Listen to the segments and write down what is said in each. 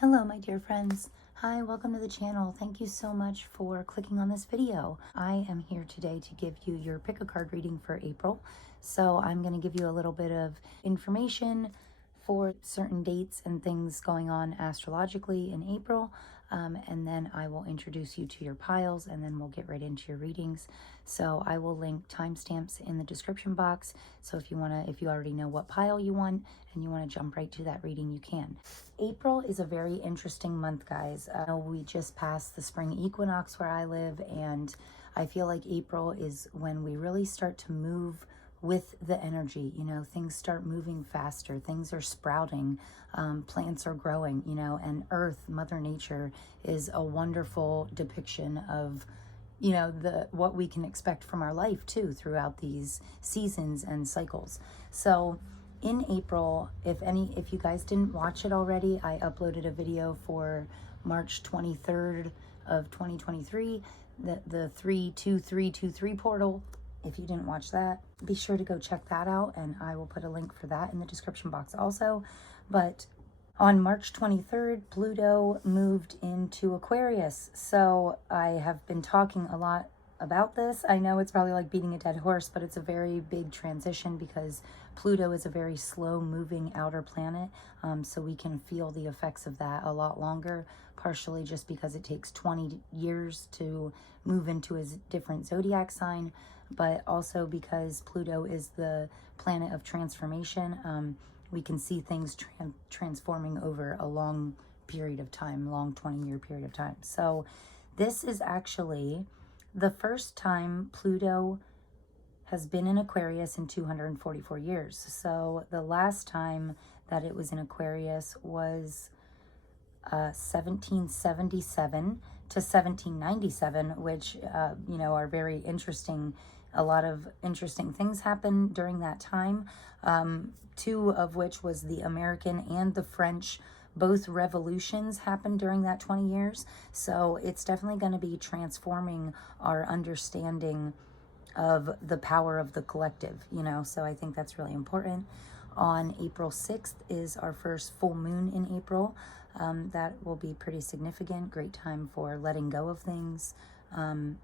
Hello, my dear friends. Hi, welcome to the channel. Thank you so much for clicking on this video. I am here today to give you your pick a card reading for April. So I'm going to give you a little bit of information for certain dates and things going on astrologically in April. And then I will introduce you to your piles, and then we'll get right into your readings. So I will link timestamps in the description box. So if you already know what pile you want and you want to jump right to that reading, you can. April is a very interesting month, guys. We just passed the spring equinox where I live, and I feel like April is when we really start to move with the energy. Things start moving faster, things are sprouting, plants are growing, and Earth, Mother Nature, is a wonderful depiction of what we can expect from our life too throughout these seasons and cycles. So in April, if you guys didn't watch it already, I uploaded a video for March 23rd of 2023, the 32323 portal. If you didn't watch that, be sure to go check that out, and I will put a link for that in the description box also. But on March 23rd, Pluto moved into Aquarius. So I have been talking a lot about this. I know it's probably like beating a dead horse, but it's a very big transition because Pluto is a very slow moving outer planet. So we can feel the effects of that a lot longer, partially just because it takes 20 years to move into a different zodiac sign, but also because Pluto is the planet of transformation. We can see things transforming over a long period of time, long 20-year period of time. So this is actually the first time Pluto has been in Aquarius in 244 years. So the last time that it was in Aquarius was 1777 to 1797, which, are very interesting. A lot of interesting things happened during that time, two of which was the American and the French. Both revolutions happened during that 20 years. So it's definitely going to be transforming our understanding of the power of the collective, so I think that's really important. On April 6th is our first full moon in April. That will be pretty significant. Great time for letting go of things,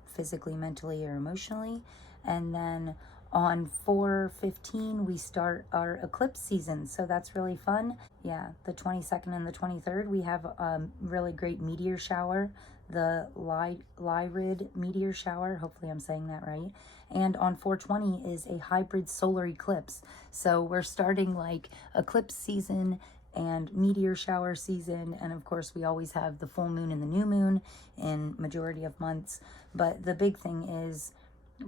physically, mentally, or emotionally. And then on 4/15, we start our eclipse season, so that's really fun. Yeah, the 22nd and the 23rd, we have a really great meteor shower, the Lyrid meteor shower. Hopefully I'm saying that right. And on 4/20 is a hybrid solar eclipse. So we're starting like eclipse season and meteor shower season, and of course we always have the full moon and the new moon in majority of months. But the big thing is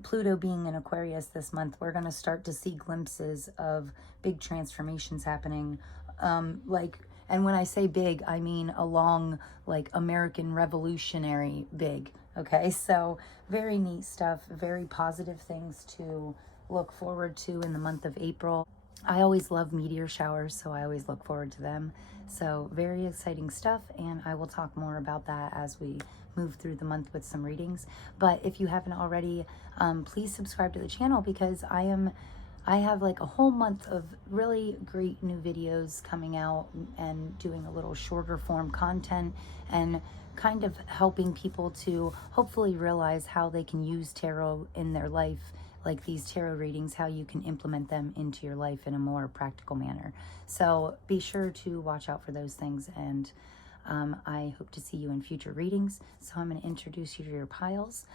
Pluto being in Aquarius this month, we're going to start to see glimpses of big transformations happening. And when I say big, I mean along like American Revolutionary big. Okay, so very neat stuff, very positive things to look forward to in the month of April. I always love meteor showers, so I always look forward to them. So very exciting stuff, and I will talk more about that as we move through the month with some readings. But if you haven't already, please subscribe to the channel because I have like a whole month of really great new videos coming out and doing a little shorter form content and kind of helping people to hopefully realize how they can use tarot in their life, like these tarot readings, how you can implement them into your life in a more practical manner. So be sure to watch out for those things, and I hope to see you in future readings. So I'm going to introduce you to your piles.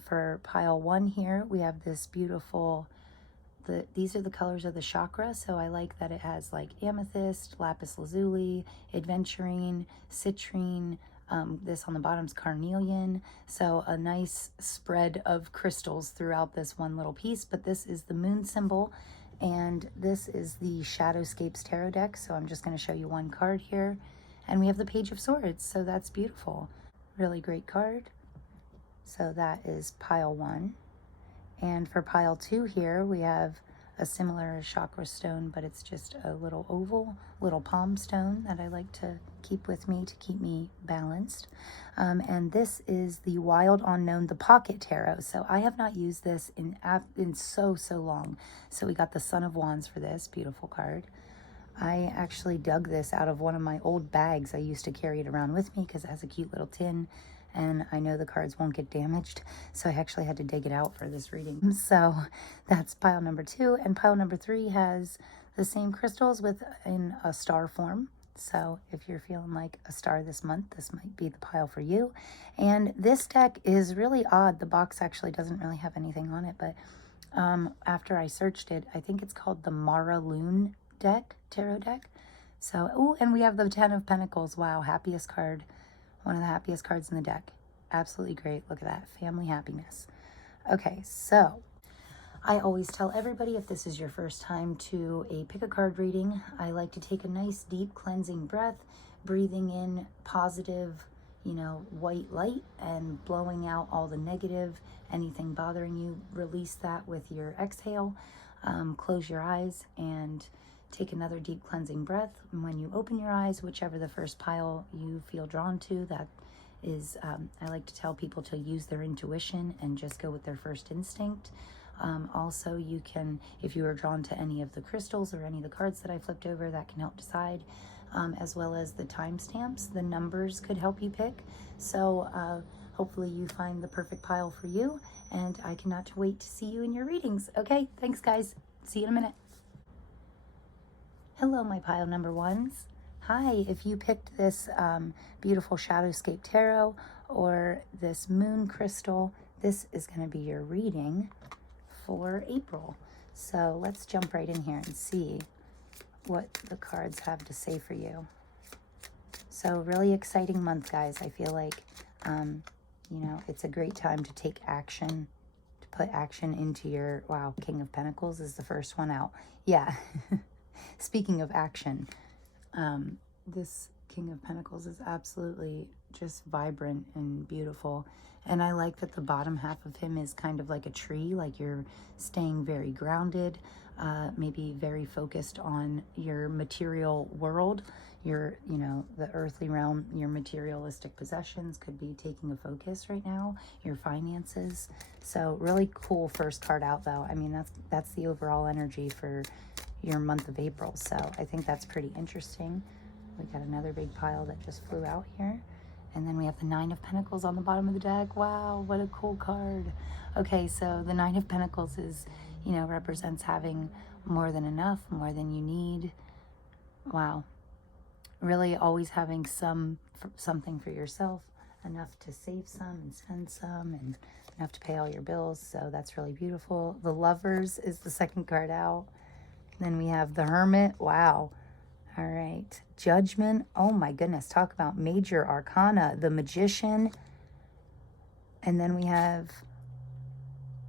For pile 1 here, we have this beautiful, these are the colors of the chakra. So I like that it has like amethyst, lapis lazuli, adventurine, citrine. This on the bottom is carnelian. So a nice spread of crystals throughout this one little piece. But this is the moon symbol, and this is the Shadowscapes tarot deck. So I'm just going to show you one card here. And we have the Page of Swords, so that's beautiful. Really great card. So that is pile 1. And for pile 2 here, we have a similar chakra stone, but it's just a little oval, little palm stone that I like to keep with me to keep me balanced. And this is the Wild Unknown, the Pocket Tarot. So I have not used this in so long. So we got the Son of Wands for this beautiful card. I actually dug this out of one of my old bags. I used to carry it around with me because it has a cute little tin, and I know the cards won't get damaged, so I actually had to dig it out for this reading. So that's pile number 2, and pile number 3 has the same crystals in a star form. So if you're feeling like a star this month, this might be the pile for you. And this deck is really odd. The box actually doesn't really have anything on it, but after I searched it, I think it's called the Lunne deck, tarot deck. So, oh, and we have the 10 of Pentacles. Wow, happiest card. One of the happiest cards in the deck. Absolutely great. Look at that. Family happiness. Okay, so I always tell everybody, if this is your first time to a pick a card reading, I like to take a nice deep cleansing breath, breathing in positive, white light, and blowing out all the negative, anything bothering you. Release that with your exhale. Close your eyes and take another deep cleansing breath. And when you open your eyes, whichever the first pile you feel drawn to, that is, I like to tell people to use their intuition and just go with their first instinct. Also, you can, if you are drawn to any of the crystals or any of the cards that I flipped over, that can help decide, as well as the timestamps. The numbers could help you pick. So hopefully you find the perfect pile for you, and I cannot wait to see you in your readings. Okay, thanks guys. See you in a minute. Hello, my pile number 1s. Hi, if you picked this beautiful Shadowscape tarot or this moon crystal, this is going to be your reading for April. So let's jump right in here and see what the cards have to say for you. So really exciting month, guys. I feel like, it's a great time to take action, to put action into your, wow, King of Pentacles is the first one out. Yeah. Speaking of action, this King of Pentacles is absolutely just vibrant and beautiful. And I like that the bottom half of him is kind of like a tree, like you're staying very grounded, maybe very focused on your material world, your, the earthly realm, your materialistic possessions could be taking a focus right now, your finances. So really cool first card out though. I mean, that's the overall energy for your month of April. So I think that's pretty interesting. We got another big pile that just flew out here. And then we have the 9 of Pentacles on the bottom of the deck. Wow, what a cool card. Okay, so the 9 of Pentacles is, represents having more than enough, more than you need. Wow. Really always having something for yourself, enough to save some and spend some, and enough to pay all your bills. So that's really beautiful. The Lovers is the second card out. Then we have the Hermit. Wow. All right. Judgment. Oh my goodness. Talk about major arcana. The Magician. And then we have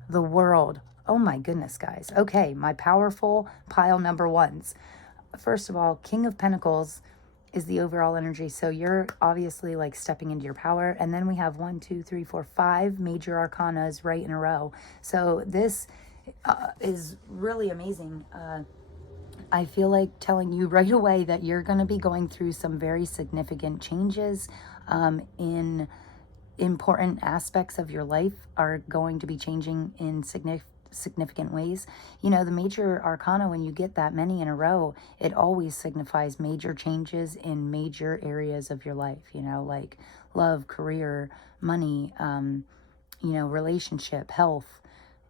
the World. Oh my goodness, guys. Okay. My powerful pile number 1s. First of all, King of Pentacles is the overall energy. So you're obviously like stepping into your power. And then we have 1, 2, 3, 4, 5 major arcanas right in a row. So this is really amazing. I feel like telling you right away that you're going to be going through some very significant changes in important aspects of your life are going to be changing in significant ways. The major arcana, when you get that many in a row, it always signifies major changes in major areas of your life, like love, career, money, relationship, health.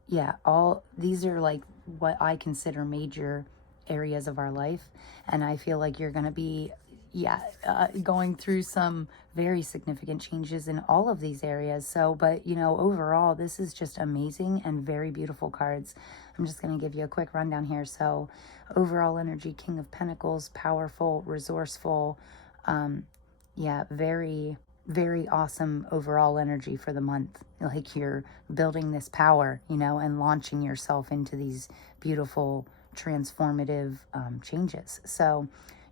Yeah, all these are like what I consider major areas of our life, and I feel like you're going to be going through some very significant changes in all of these areas. So but overall this is just amazing and very beautiful cards. I'm just going to give you a quick rundown here. So overall energy, King of Pentacles, powerful, resourceful, very, very awesome overall energy for the month. Like you're building this power, and launching yourself into these beautiful transformative changes. So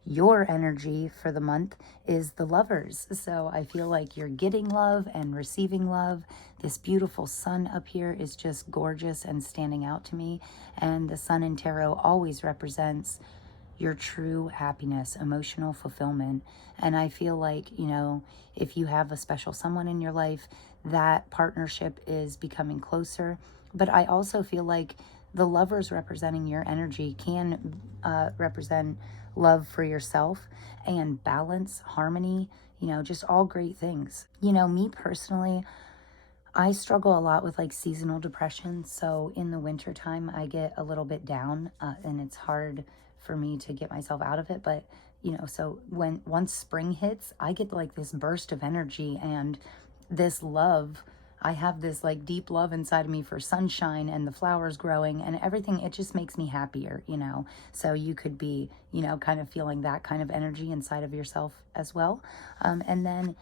your energy for the month is the Lovers. So I feel like you're getting love and receiving love. This beautiful sun up here is just gorgeous and standing out to me. And the sun in tarot always represents your true happiness, emotional fulfillment. And I feel like, if you have a special someone in your life, that partnership is becoming closer. But I also feel like the Lovers representing your energy can represent love for yourself, and balance, harmony, you know, just all great things. You know, me personally, I struggle a lot with like seasonal depression. So in the wintertime, I get a little bit down, and it's hard for me to get myself out of it. But, you know, so once spring hits, I get like this burst of energy and this love. I have this like deep love inside of me for sunshine and the flowers growing and everything. It just makes me happier, you know. So you could be, you know, kind of feeling that kind of energy inside of yourself as well. And then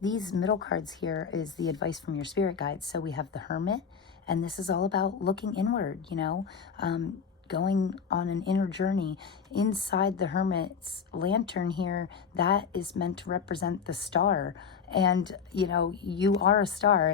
these middle cards here is the advice from your spirit guides. So we have the Hermit, and this is all about looking inward, you know, going on an inner journey. Inside the Hermit's lantern here, that is meant to represent the star. And, you know, you are a star.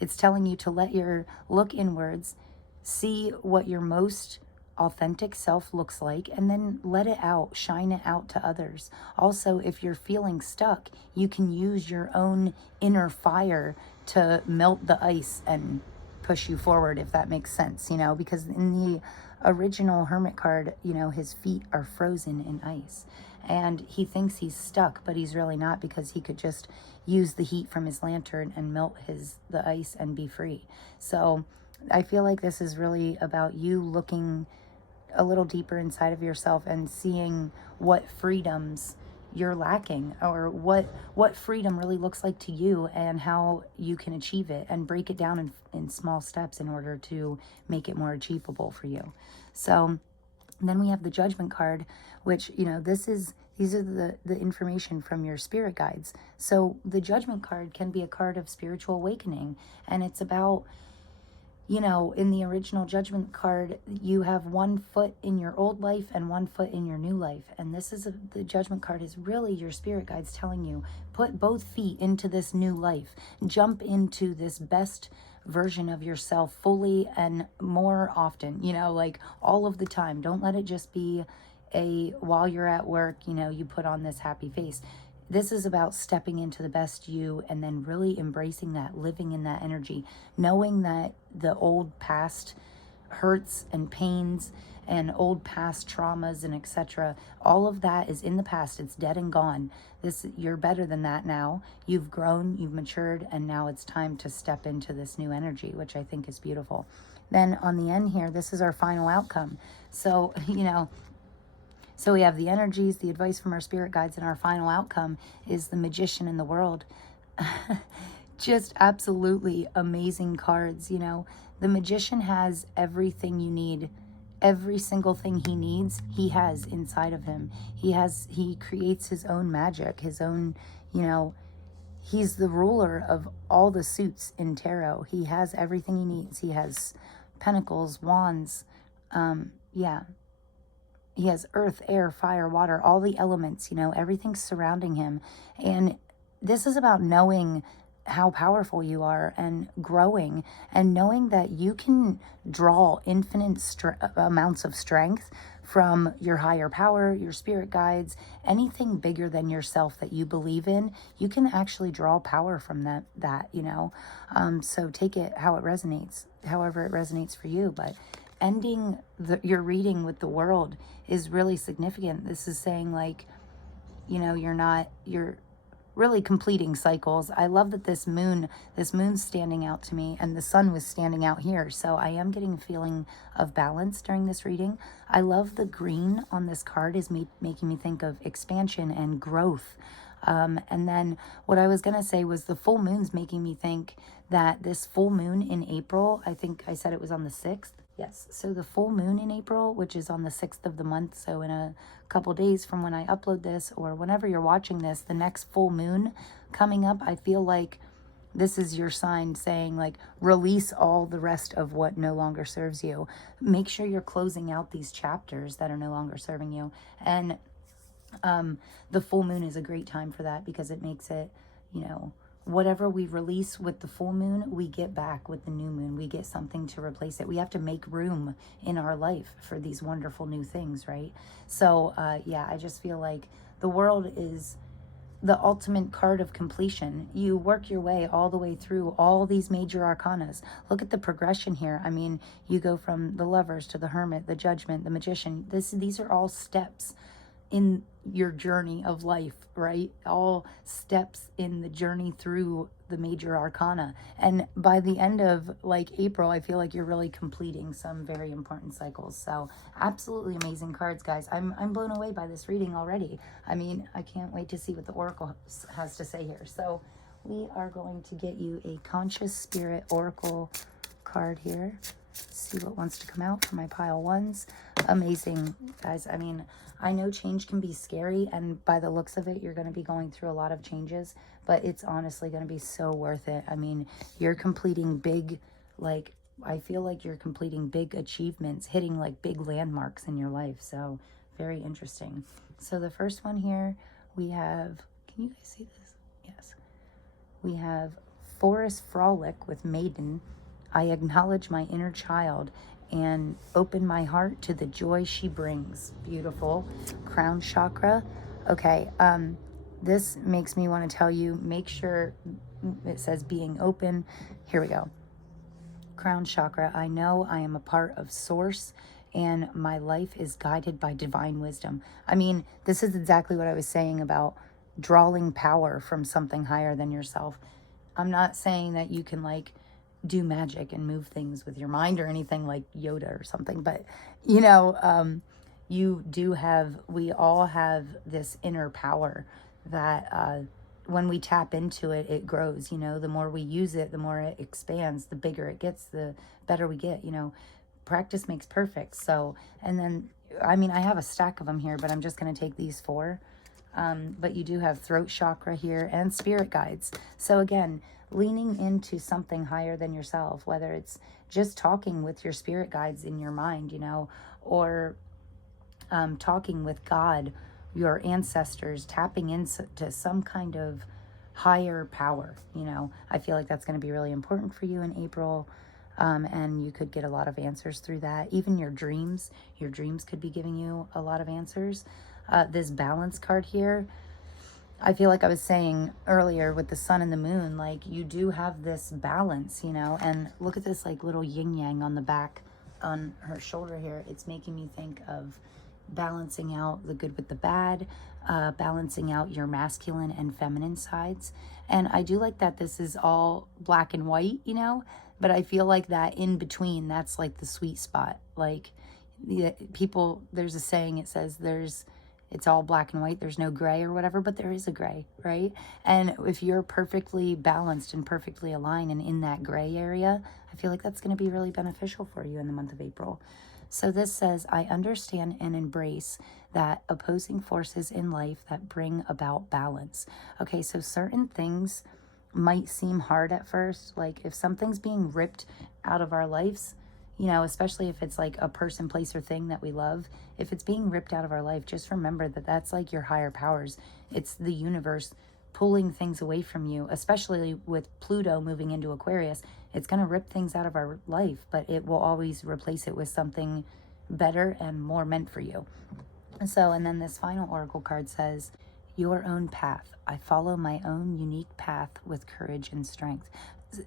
It's telling you to let your look inwards, see what your most authentic self looks like, and then let it out, shine it out to others. Also, if you're feeling stuck, you can use your own inner fire to melt the ice and push you forward, if that makes sense, you know, because in the original Hermit card, you know, his feet are frozen in ice and he thinks he's stuck, but he's really not, because he could just use the heat from his lantern and melt the ice and be free. So I feel like this is really about you looking a little deeper inside of yourself and seeing what freedoms you're lacking, or what freedom really looks like to you and how you can achieve it, and break it down in small steps in order to make it more achievable for you. So then we have the Judgment card, which, you know, these are the information from your spirit guides. So the Judgment card can be a card of spiritual awakening, and it's about, you know, in the original Judgment card, you have one foot in your old life and one foot in your new life. And the Judgment card is really your spirit guides telling you, put both feet into this new life. Jump into this best version of yourself fully and more often, you know, like all of the time. Don't let it just be while you're at work, you know, you put on this happy face. This is about stepping into the best you and then really embracing that, living in that energy, knowing that the old past hurts and pains and old past traumas and etc. All of that is in the past. It's dead and gone. You're better than that now. You've grown, you've matured, and now it's time to step into this new energy, which I think is beautiful. Then on the end here, this is our final outcome. So, you know, so we have the energies, the advice from our spirit guides, and our final outcome is the Magician in the World. Just absolutely amazing cards, you know. The Magician has everything you need. Every single thing he needs, he has inside of him. He creates his own magic, his own, you know, he's the ruler of all the suits in tarot. He has everything he needs. He has pentacles, wands, he has earth, air, fire, water, all the elements, you know, everything's surrounding him. And this is about knowing how powerful you are and growing, and knowing that you can draw infinite amounts of strength from your higher power, your spirit guides, anything bigger than yourself that you believe in. You can actually draw power from that, you know. So take it how it resonates, however it resonates for you. But ending your reading with the World is really significant. This is saying, like, you know, you're really completing cycles. I love that this moon's standing out to me, and the sun was standing out here. So I am getting a feeling of balance during this reading. I love the green on this card is making me think of expansion and growth. And then what I was going to say was the full moon's making me think that this full moon in April, I think I said it was on the 6th. Yes, so the full moon in April, which is on the 6th of the month, so in a couple days from when I upload this, or whenever you're watching this, the next full moon coming up, I feel like this is your sign saying, like, release all the rest of what no longer serves you. Make sure you're closing out these chapters that are no longer serving you. And the full moon is a great time for that, because it makes it, you know, whatever we release with the full moon, we get back with the new moon. We get something to replace it. We have to make room in our life for these wonderful new things, right? So, yeah, I just feel like the world is the ultimate card of completion. You work your way all the way through all these major arcanas. Look at the progression here. I mean, you go from the Lovers to the Hermit, the Judgment, the Magician. These are all steps in your journey of life, right? All steps in the journey through the major arcana. And by the end of like April, I feel like you're really completing some very important cycles. So absolutely amazing cards, guys. I'm blown away by this reading already. I mean, I can't wait to see what the Oracle has to say here. So we are going to get you a Conscious Spirit Oracle card here. See what wants to come out for my pile ones. Amazing, guys. I mean, I know change can be scary, and by the looks of it, you're going to be going through a lot of changes, but it's honestly going to be so worth it. I mean, you're completing big, like, I feel like you're completing big achievements, hitting like big landmarks in your life. So very interesting. So the first one here, we have, can you guys see this? Yes. We have Forest Frolic with Maiden. I acknowledge my inner child and open my heart to the joy she brings. Beautiful. Crown chakra. Okay, this makes me want to tell you, make sure it says being open. Here we go. Crown chakra. I know I am a part of Source and my life is guided by divine wisdom. I mean, this is exactly what I was saying about drawing power from something higher than yourself. I'm not saying that you can like do magic and move things with your mind or anything like Yoda or something, but you know, you do have, we all have this inner power that when we tap into it, it grows. You know, the more we use it, the more it expands, the bigger it gets, the better we get. You know, practice makes perfect. So, and then, I mean, I have a stack of them here, but I'm just going to take these 4. But you do have throat chakra here and spirit guides. So again, leaning into something higher than yourself, whether it's just talking with your spirit guides in your mind, you know, or talking with God, your ancestors, tapping into some kind of higher power, you know. I feel like that's going to be really important for you in April. And you could get a lot of answers through that. Even your dreams could be giving you a lot of answers. This balance card here, I feel like I was saying earlier with the sun and the moon, like you do have this balance, you know, and look at this like little yin yang on the back on her shoulder here. It's making me think of balancing out the good with the bad, balancing out your masculine and feminine sides. And I do like that this is all black and white, you know, but I feel like that in between, that's like the sweet spot. Like people, there's a saying, it says it's all black and white, there's no gray or whatever, but there is a gray, right? And if you're perfectly balanced and perfectly aligned and in that gray area, I feel like that's going to be really beneficial for you in the month of April. So this says, I understand and embrace that opposing forces in life that bring about balance. Okay, so certain things might seem hard at first. Like if something's being ripped out of our lives, you know, especially if it's like a person, place, or thing that we love, if it's being ripped out of our life, just remember that that's like your higher powers. It's the universe pulling things away from you, especially with Pluto moving into Aquarius. It's going to rip things out of our life, but it will always replace it with something better and more meant for you. So, and then this final oracle card says, your own path. I follow my own unique path with courage and strength.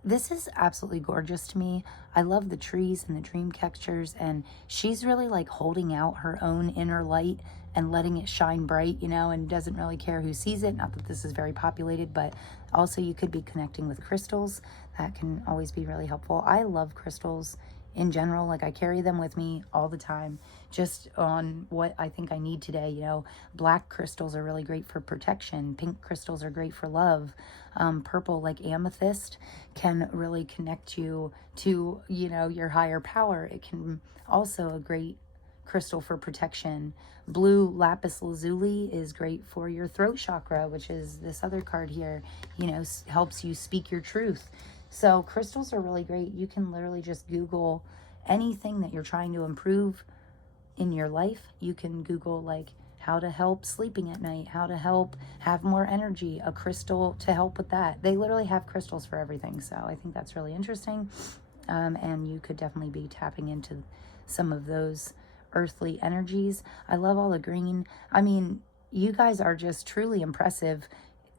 This is absolutely gorgeous to me. I love the trees and the dream textures, and she's really like holding out her own inner light and letting it shine bright, you know, and doesn't really care who sees it. Not that this is very populated, but also you could be connecting with crystals. That can always be really helpful. I love crystals in general. Like I carry them with me all the time, just on what I think I need today. You know, black crystals are really great for protection. Pink crystals are great for love. Purple, like amethyst, can really connect you to, you know, your higher power. It can also a great crystal for protection. Blue lapis lazuli is great for your throat chakra, which is this other card here, you know, helps you speak your truth. So crystals are really great. You can literally just Google anything that you're trying to improve in your life. You can Google like how to help sleeping at night, how to help have more energy, a crystal to help with that. They literally have crystals for everything. So I think that's really interesting. And you could definitely be tapping into some of those earthly energies. I love all the green. I mean, you guys are just truly impressive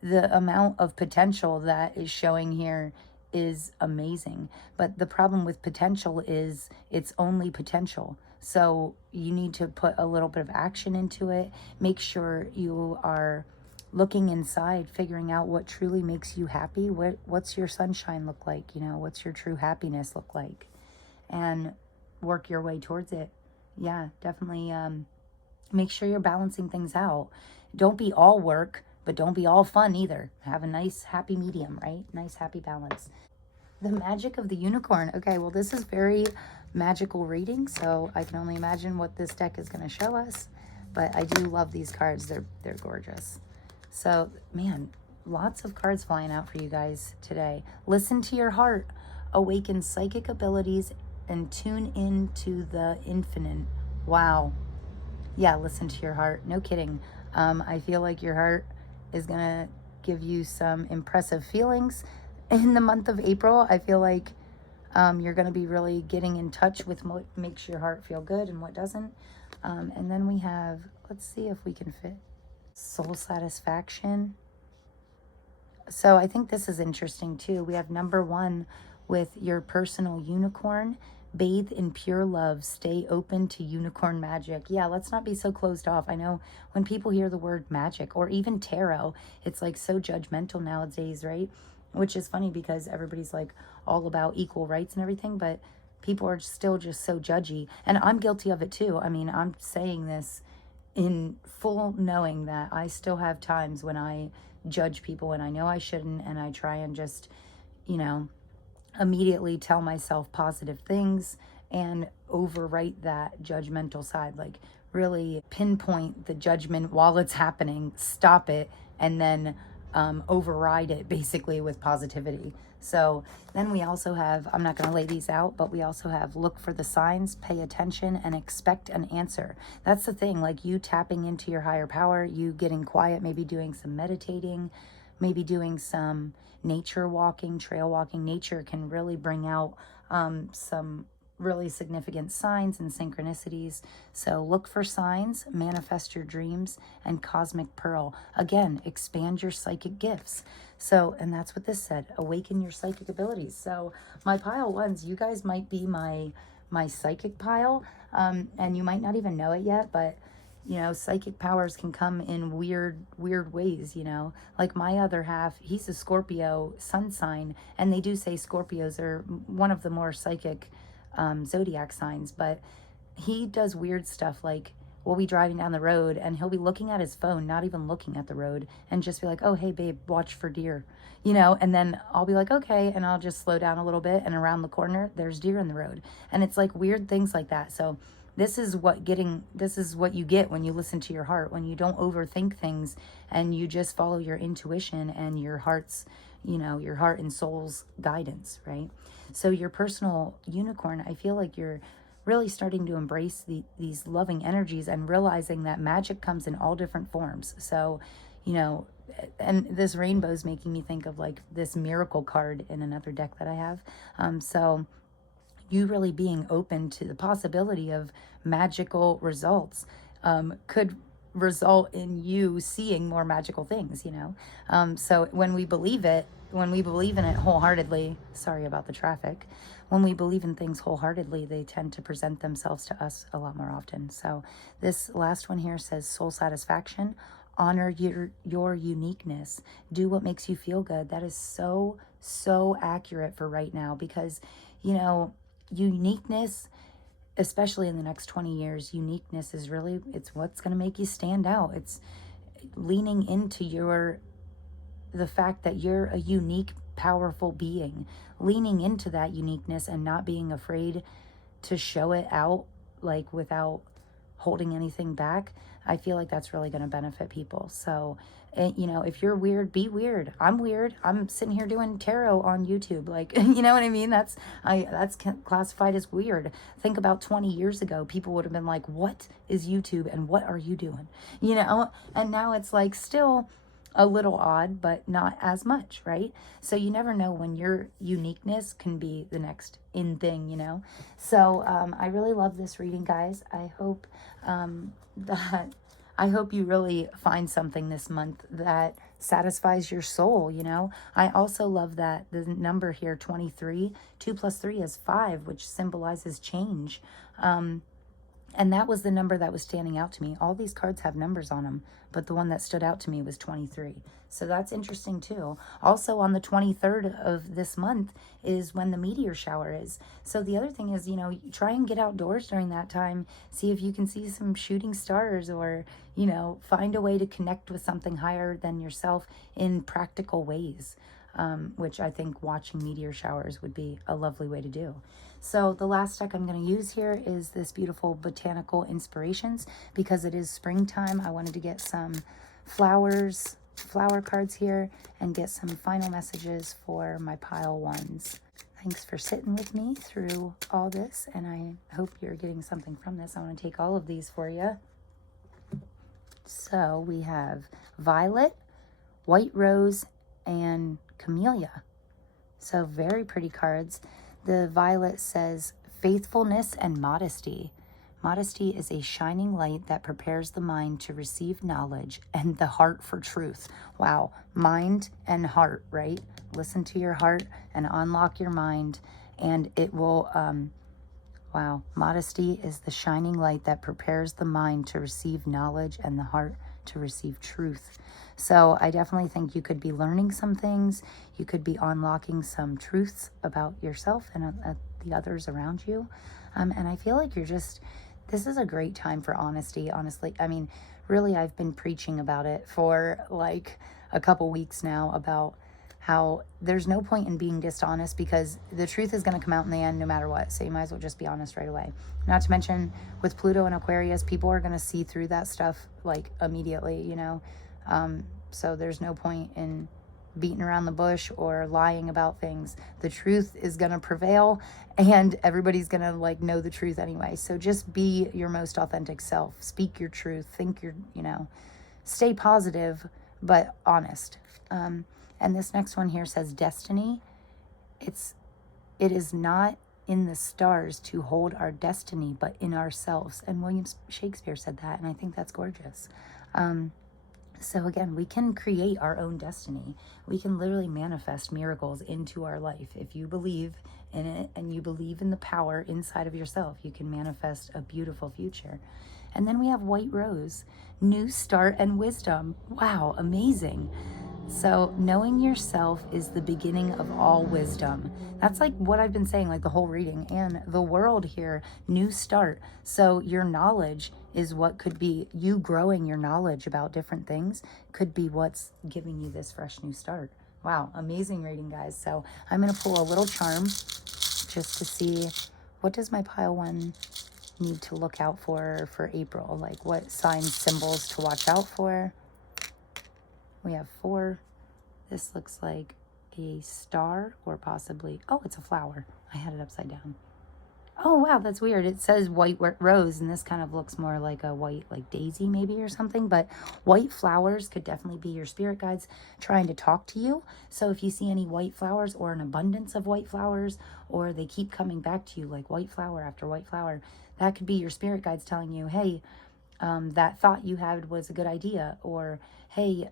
the amount of potential that is showing here is amazing. But the problem with potential is it's only potential. So you need to put a little bit of action into it. Make sure you are looking inside, figuring out what truly makes you happy. What's your sunshine look like? You know, what's your true happiness look like? And work your way towards it. Yeah, definitely make sure you're balancing things out. Don't be all work, but don't be all fun either. Have a nice happy medium, right? Nice happy balance. The magic of the unicorn. Okay, well, this is very magical reading, so I can only imagine what this deck is going to show us. But I do love these cards. They're gorgeous. So, man, lots of cards flying out for you guys today. Listen to your heart, awaken psychic abilities, and tune into the infinite. Wow. Yeah, listen to your heart. No kidding. I feel like your heart is going to give you some impressive feelings in the month of April. I feel like you're going to be really getting in touch with what makes your heart feel good and what doesn't. And then we have, let's see if we can fit soul satisfaction. So I think this is interesting too. We have number 1 with your personal unicorn. Bathe in pure love. Stay open to unicorn magic. Yeah, let's not be so closed off. I know when people hear the word magic or even tarot, it's like so judgmental nowadays, right? Which is funny because everybody's like all about equal rights and everything, but people are still just so judgy. And I'm guilty of it too. I mean, I'm saying this in full knowing that I still have times when I judge people and I know I shouldn't, and I try and just, you know, immediately tell myself positive things and overwrite that judgmental side, like really pinpoint the judgment while it's happening, stop it, and then override it basically with positivity. So then we also have, I'm not going to lay these out, but we also have look for the signs, pay attention, and expect an answer. That's the thing, like you tapping into your higher power, you getting quiet, maybe doing some meditating, maybe doing some nature walking, trail walking. Nature can really bring out some really significant signs and synchronicities. So look for signs, manifest your dreams, and cosmic pearl. Again, expand your psychic gifts. So, and that's what this said, awaken your psychic abilities. So my pile 1s, you guys might be my psychic pile, and you might not even know it yet, but you know, psychic powers can come in weird ways, you know. Like my other half, he's a Scorpio sun sign, and they do say Scorpios are one of the more psychic zodiac signs, but he does weird stuff. Like we'll be driving down the road and he'll be looking at his phone, not even looking at the road, and just be like, oh, hey babe, watch for deer, you know. And then I'll be like, okay, and I'll just slow down a little bit, and around the corner there's deer in the road. And it's like weird things like that. So this is what you get when you listen to your heart, when you don't overthink things and you just follow your intuition and your heart's, you know, your heart and soul's guidance, right? So your personal unicorn, I feel like you're really starting to embrace these loving energies and realizing that magic comes in all different forms. So, you know, and this rainbow is making me think of like this miracle card in another deck that I have. So you really being open to the possibility of magical results could result in you seeing more magical things, you know. So when we believe in it wholeheartedly, sorry about the traffic, when we believe in things wholeheartedly, they tend to present themselves to us a lot more often. So this last one here says soul satisfaction. Honor your uniqueness. Do what makes you feel good. That is so accurate for right now, because, you know, uniqueness, especially in the next 20 years, uniqueness is really, it's what's going to make you stand out. It's leaning into the fact that you're a unique, powerful being, leaning into that uniqueness and not being afraid to show it out, like without holding anything back. I feel like that's really going to benefit people. So, you know, if you're weird, be weird. I'm weird. I'm sitting here doing tarot on YouTube. Like, you know what I mean? That's classified as weird. Think about 20 years ago, people would have been like, what is YouTube and what are you doing? You know, and now it's like still a little odd, but not as much, right? So you never know when your uniqueness can be the next in thing, you know? So I really love this reading, guys. I hope I hope you really find something this month that satisfies your soul, you know. I also love that the number here, 23, 2 plus 3 is 5, which symbolizes change. And that was the number that was standing out to me. All these cards have numbers on them, but the one that stood out to me was 23. So that's interesting too. Also on the 23rd of this month is when the meteor shower is. So the other thing is, you know, try and get outdoors during that time. See if you can see some shooting stars, or, you know, find a way to connect with something higher than yourself in practical ways. Which I think watching meteor showers would be a lovely way to do. So the last deck I'm going to use here is this beautiful Botanical Inspirations. Because it is springtime, I wanted to get some flower cards here and get some final messages for my pile ones. Thanks for sitting with me through all this, and I hope you're getting something from this. I want to take all of these for you. So we have Violet, White Rose, and Camellia. So very pretty cards. The Violet says faithfulness and modesty. Modesty is a shining light that prepares the mind to receive knowledge and the heart for truth. Wow, mind and heart, right? Listen to your heart and unlock your mind, and it will, wow, modesty is the shining light that prepares the mind to receive knowledge and the heart to receive truth. So I definitely think you could be learning some things. You could be unlocking some truths about yourself and the others around you. And I feel like this is a great time for honesty, honestly. I mean, really, I've been preaching about it for like a couple weeks now, about how there's no point in being dishonest, because the truth is going to come out in the end no matter what. So you might as well just be honest right away. Not to mention with Pluto and Aquarius, people are going to see through that stuff like immediately, you know. So there's no point in beating around the bush or lying about things. The truth is going to prevail, and everybody's going to like know the truth anyway. So just be your most authentic self. Speak your truth. Think stay positive, but honest. And this next one here says destiny. It is not in the stars to hold our destiny, but in ourselves. And William Shakespeare said that, and I think that's gorgeous. So again, we can create our own destiny. We can literally manifest miracles into our life. If you believe in it and you believe in the power inside of yourself, you can manifest a beautiful future. And then we have White Rose, new start and wisdom. Wow, amazing. So knowing yourself is the beginning of all wisdom. That's like what I've been saying, like the whole reading. And the world here, new start. So your knowledge is what could be, you growing your knowledge about different things could be what's giving you this fresh new start. Wow, amazing reading, guys. So I'm going to pull a little charm just to see, what does my pile one need to look out for April? Like what signs, symbols to watch out for? We have 4. This looks like a star, or possibly, oh, it's a flower. I had it upside down. Oh, wow, that's weird. It says white rose, and this kind of looks more like a white, like daisy maybe or something. But white flowers could definitely be your spirit guides trying to talk to you. So if you see any white flowers or an abundance of white flowers, or they keep coming back to you like white flower after white flower, that could be your spirit guides telling you, hey, that thought you had was a good idea, or hey,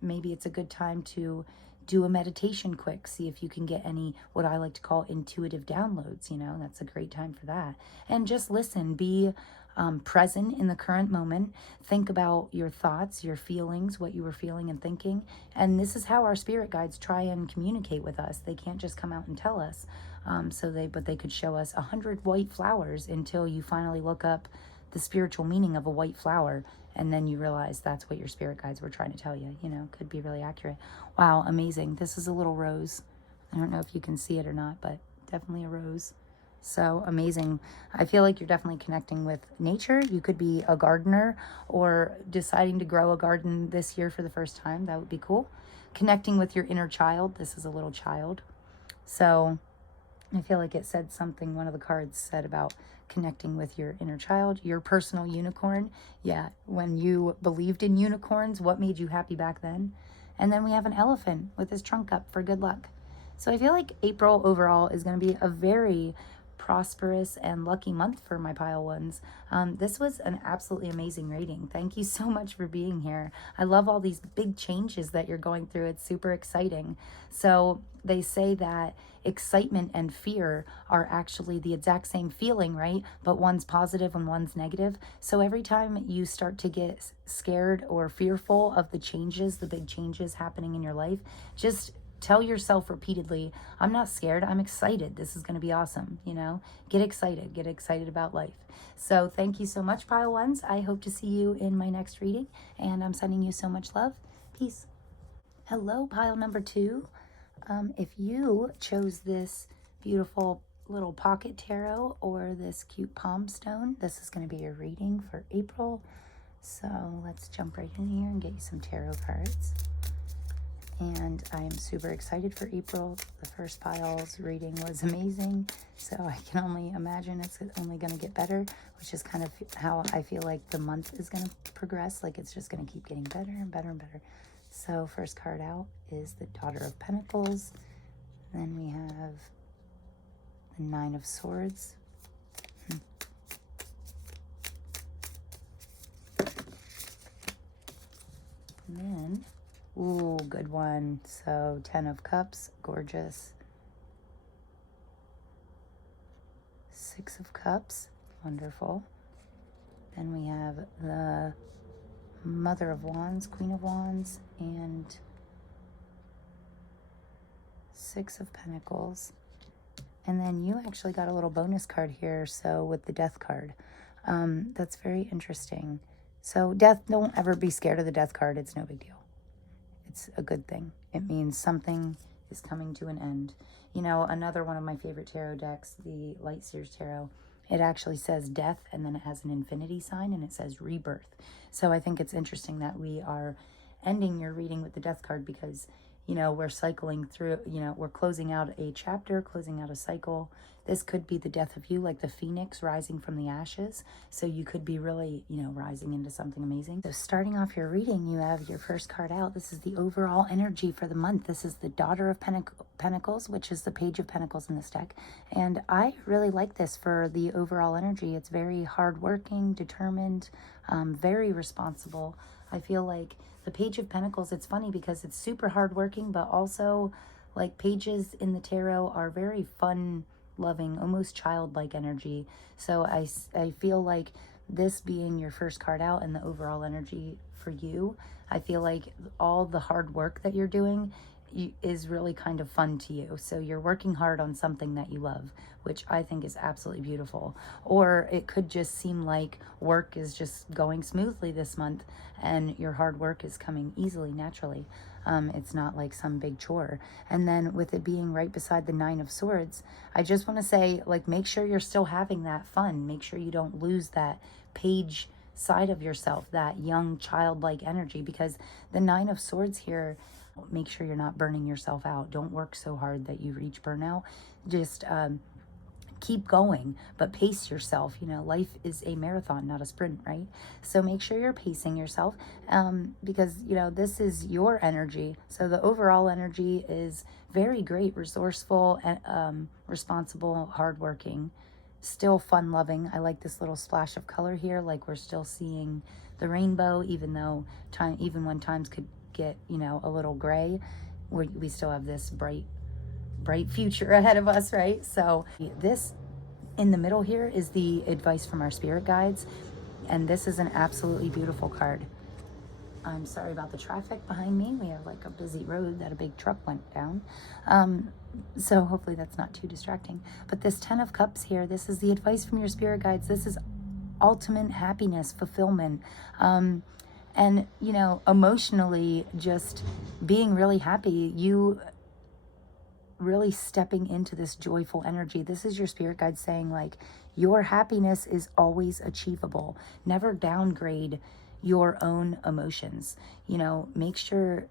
maybe it's a good time to do a meditation quick, see if you can get any, what I like to call intuitive downloads, you know, that's a great time for that. And just listen, be present in the current moment, think about your thoughts, your feelings, what you were feeling and thinking. And this is how our spirit guides try and communicate with us. They can't just come out and tell us, but they could show us 100 white flowers until you finally look up the spiritual meaning of a white flower, and then you realize that's what your spirit guides were trying to tell you. You know, could be really accurate. Wow, amazing. This is a little rose. I don't know if you can see it or not, but definitely a rose. So amazing. I feel like you're definitely connecting with nature. You could be a gardener or deciding to grow a garden this year for the first time. That would be cool. Connecting with your inner child. This is a little child. So I feel like it said something, one of the cards said about connecting with your inner child, your personal unicorn. Yeah, when you believed in unicorns, what made you happy back then? And then we have an elephant with his trunk up for good luck. So I feel like April overall is going to be a very prosperous and lucky month for my pile ones. This was an absolutely amazing reading. Thank you so much for being here. I love all these big changes that you're going through. It's super exciting. So they say that excitement and fear are actually the exact same feeling, right? But one's positive and one's negative. So every time you start to get scared or fearful of the changes, the big changes happening in your life, just tell yourself repeatedly, I'm not scared, I'm excited. This is going to be awesome, you know? Get excited about life. So thank you so much, pile ones. I hope to see you in my next reading, and I'm sending you so much love. Peace. Hello, pile number 2. If you chose this beautiful little pocket tarot or this cute palm stone, this is going to be your reading for April. So let's jump right in here and get you some tarot cards. And I am super excited for April. The first pile's reading was amazing, so I can only imagine it's only going to get better, which is kind of how I feel like the month is going to progress. Like it's just going to keep getting better and better and better. So first card out is the Daughter of Pentacles. Then we have the Nine of Swords. And then, ooh, good one. So 10 of Cups, gorgeous. 6 of Cups, wonderful. Then we have the Mother of Wands, Queen of Wands, and 6 of Pentacles. And then you actually got a little bonus card here, so with the Death card. That's very interesting. So death, don't ever be scared of the Death card. It's no big deal. It's a good thing. It means something is coming to an end. You know, another one of my favorite tarot decks, the Light Seers Tarot, it actually says death, and then it has an infinity sign, and it says rebirth. So I think it's interesting that we are ending your reading with the Death card because, you know, we're cycling through, you know, we're closing out a chapter, closing out a cycle. This could be the death of you, like the phoenix rising from the ashes. So you could be really, you know, rising into something amazing. So starting off your reading, you have your first card out. This is the overall energy for the month. This is the Daughter of Pentacles, which is the Page of Pentacles in this deck. And I really like this for the overall energy. It's very hardworking, determined, very responsible. I feel like the Page of Pentacles, it's funny because it's super hardworking, but also like pages in the tarot are very fun, loving, almost childlike energy. So I feel like this being your first card out and the overall energy for you, I feel like all the hard work that you're doing is really kind of fun to you. So you're working hard on something that you love, which I think is absolutely beautiful. Or it could just seem like work is just going smoothly this month and your hard work is coming easily, naturally. It's not like some big chore. And then with it being right beside the Nine of Swords, I just want to say, like, make sure you're still having that fun. Make sure you don't lose that page side of yourself, that young childlike energy, because the Nine of Swords here, make sure you're not burning yourself out. Don't work so hard that you reach burnout. Just keep going, but pace yourself. You know, life is a marathon, not a sprint, right? So make sure you're pacing yourself because, you know, this is your energy. So the overall energy is very great, resourceful, and responsible, hardworking, still fun-loving. I like this little splash of color here, like we're still seeing the rainbow, even though even when times could get, you know, a little gray, we still have this bright future ahead of us, right? So this in the middle here is the advice from our spirit guides, and this is an absolutely beautiful card. I'm sorry about the traffic behind me. We have like a busy road that a big truck went down. So hopefully that's not too distracting. But this 10 of Cups here, this is the advice from your spirit guides. This is ultimate happiness, fulfillment, and, you know, emotionally just being really happy. You really stepping into this joyful energy. This is your spirit guide saying, like, your happiness is always achievable. Never downgrade your own emotions. You know, make sure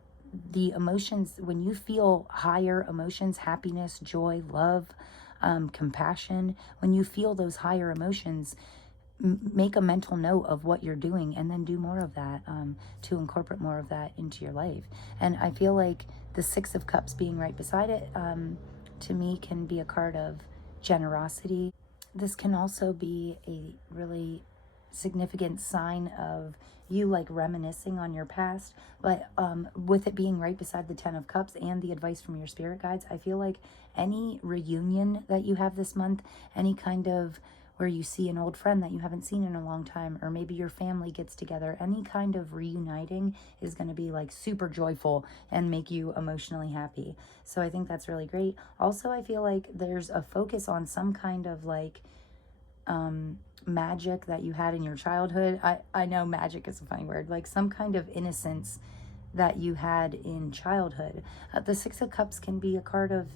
the emotions, when you feel higher emotions, happiness, joy, love, compassion, when you feel those higher emotions, make a mental note of what you're doing and then do more of that, to incorporate more of that into your life. And I feel like the 6 of Cups being right beside it, to me, can be a card of generosity, This can also be a really significant sign of you like reminiscing on your past, but with it being right beside the 10 of cups and the advice from your spirit guides, I feel like any reunion that you have this month, any kind of where you see an old friend that you haven't seen in a long time, or maybe your family gets together, any kind of reuniting is going to be like super joyful and make you emotionally happy. So I think that's really great. Also, I feel like there's a focus on some kind of like magic that you had in your childhood. I know magic is a funny word, like some kind of innocence that you had in childhood. The Six of Cups can be a card of,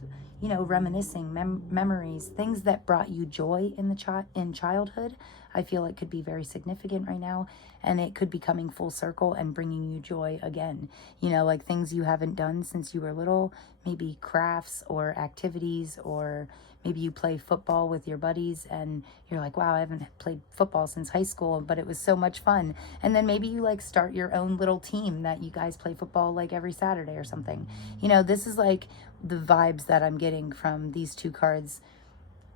you know, reminiscing memories, things that brought you joy in in childhood. I feel it could be very significant right now, and it could be coming full circle and bringing you joy again. You know, like things you haven't done since you were little, maybe crafts or activities, or maybe you play football with your buddies and you're like, wow, I haven't played football since high school, but it was so much fun. And then maybe you like start your own little team that you guys play football like every Saturday or something. You know, this is like the vibes that I'm getting from these two cards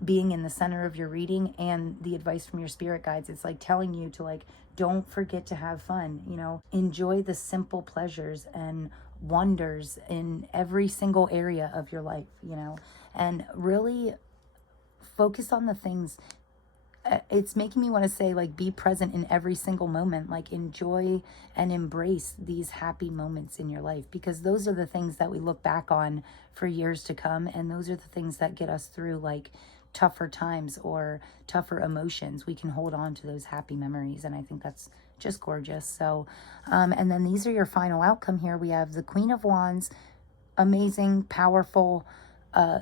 being in the center of your reading and the advice from your spirit guides. It's like telling you to like, don't forget to have fun, you know, enjoy the simple pleasures and wonders in every single area of your life, you know, and really focus on the things. It's making me want to say like be present in every single moment, like enjoy and embrace these happy moments in your life, because those are the things that we look back on for years to come, and those are the things that get us through like tougher times or tougher emotions. We can hold on to those happy memories, and I think that's just gorgeous. So and then these are your final outcome here. We have the Queen of Wands, amazing, powerful,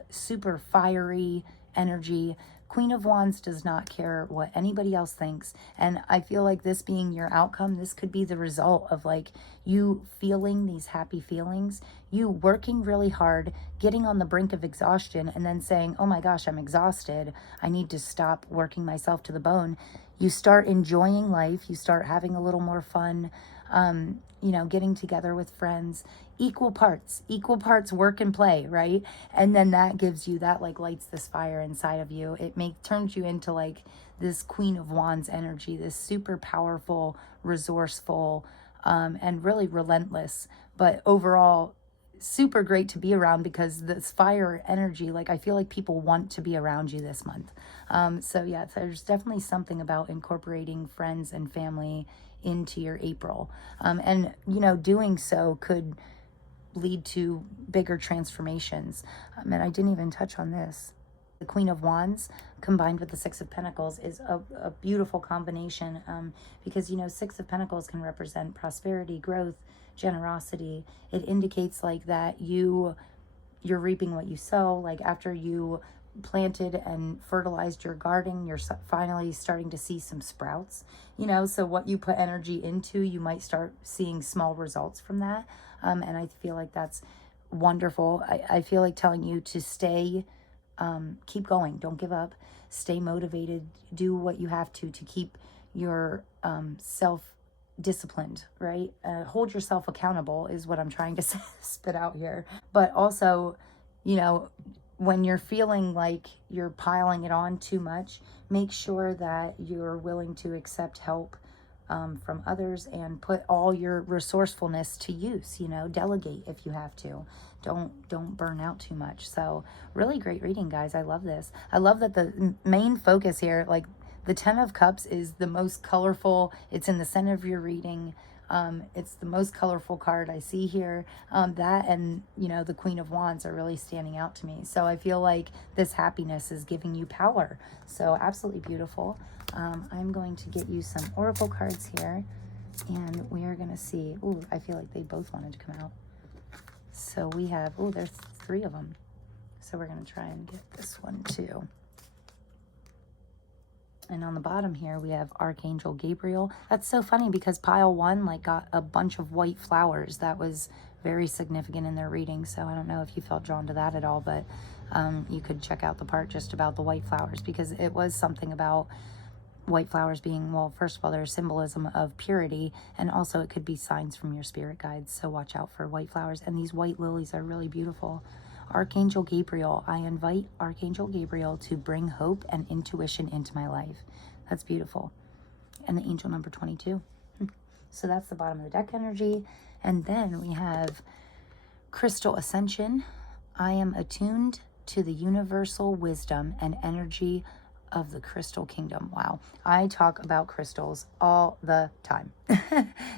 super fiery energy. Queen of Wands does not care what anybody else thinks. And I feel like this being your outcome, this could be the result of like you feeling these happy feelings, you working really hard, getting on the brink of exhaustion, and then saying, oh my gosh, I'm exhausted. I need to stop working myself to the bone. You start enjoying life. You start having a little more fun. You know, getting together with friends, equal parts work and play, right? And then that gives you that, like, lights this fire inside of you. It turns you into like this Queen of Wands energy, this super powerful, resourceful, and really relentless, but overall super great to be around, because this fire energy, like I feel like people want to be around you this month. So yeah, there's definitely something about incorporating friends and family into your April. And, you know, doing so could lead to bigger transformations. And I didn't even touch on this. The Queen of Wands combined with the Six of Pentacles is a beautiful combination, because, you know, Six of Pentacles can represent prosperity, growth, generosity. It indicates like that you're reaping what you sow. Like after you planted and fertilized your garden, you're finally starting to see some sprouts, you know. So what you put energy into, you might start seeing small results from that. And I feel like that's wonderful. I feel like telling you to stay, keep going, don't give up, stay motivated, do what you have to keep your self disciplined, right? Hold yourself accountable is what I'm trying to spit out here. But also, you know, when you're feeling like you're piling it on too much, make sure that you're willing to accept help from others and put all your resourcefulness to use. You know, delegate if you have to. Don't burn out too much. So really great reading, guys. I love this. I love that the main focus here, like the 10 of Cups, is the most colorful. It's in the center of your reading. It's the most colorful card I see here. That and, you know, the Queen of Wands are really standing out to me. So I feel like this happiness is giving you power. So absolutely beautiful. I'm going to get you some oracle cards here, and we are going to see. Ooh, I feel like they both wanted to come out. So we have, oh, there's 3 of them. So we're going to try and get this one too. And on the bottom here, we have Archangel Gabriel. That's so funny because pile 1 like got a bunch of white flowers. That was very significant in their reading. So I don't know if you felt drawn to that at all, but you could check out the part just about the white flowers, because it was something about white flowers being, well, first of all, there's symbolism of purity, and also it could be signs from your spirit guides. So watch out for white flowers. And these white lilies are really beautiful. Archangel Gabriel. I invite Archangel Gabriel to bring hope and intuition into my life. That's beautiful. And the angel number 22. So that's the bottom of the deck energy. And then we have Crystal Ascension. I am attuned to the universal wisdom and energy of the crystal kingdom. Wow. I talk about crystals all the time.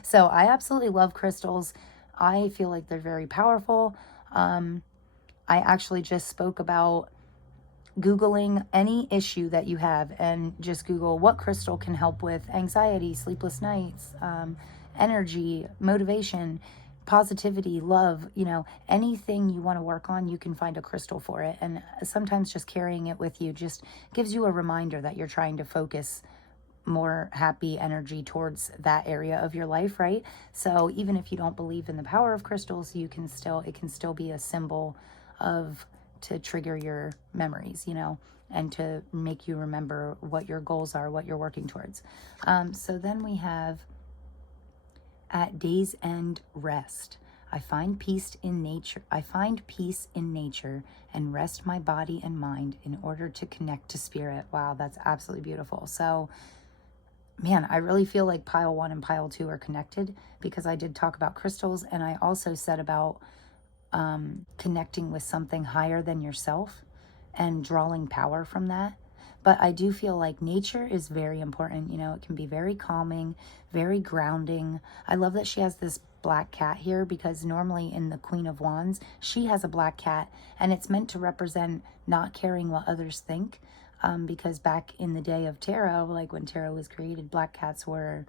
So I absolutely love crystals. I feel like they're very powerful. I actually just spoke about Googling any issue that you have, and just Google what crystal can help with anxiety, sleepless nights, energy, motivation, positivity, love, anything you want to work on, you can find a crystal for it. And sometimes just carrying it with you just gives you a reminder that you're trying to focus more happy energy towards that area of your life, right? So even if you don't believe in the power of crystals, it can still be a symbol to trigger your memories, and to make you remember what your goals are, what you're working towards. So then we have at day's end rest. I find peace in nature. And rest my body and mind in order to connect to spirit. Wow, that's absolutely beautiful. So, man, I really feel like pile 1 and pile 2 are connected, because I did talk about crystals, and I also said about connecting with something higher than yourself and drawing power from that. But I do feel like nature is very important. It can be very calming, very grounding. I love that she has this black cat here, because normally in the Queen of Wands, she has a black cat, and it's meant to represent not caring what others think. Because back in the day of tarot, like when tarot was created, black cats were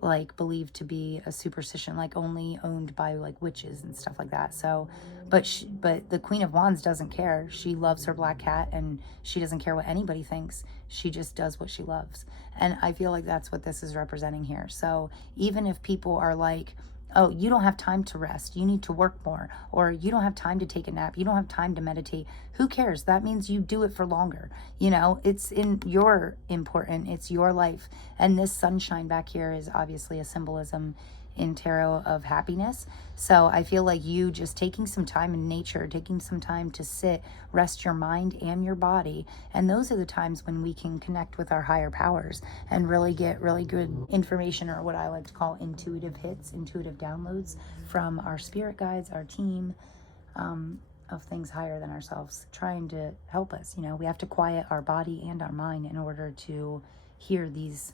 like believed to be a superstition, like only owned by like witches and stuff like that. So, but the Queen of Wands doesn't care. She loves her black cat, and she doesn't care what anybody thinks. She just does what she loves. And I feel like that's what this is representing here. So even if people are like, oh, you don't have time to rest, you need to work more, or you don't have time to take a nap, you don't have time to meditate, who cares? That means you do it for longer. It's in your important, it's your life. And this sunshine back here is obviously a symbolism in tarot of happiness. So I feel like you just taking some time in nature, taking some time to sit, rest your mind and your body. And those are the times when we can connect with our higher powers and really get really good information, or what I like to call intuitive hits, intuitive downloads from our spirit guides, our team, of things higher than ourselves, trying to help us. We have to quiet our body and our mind in order to hear these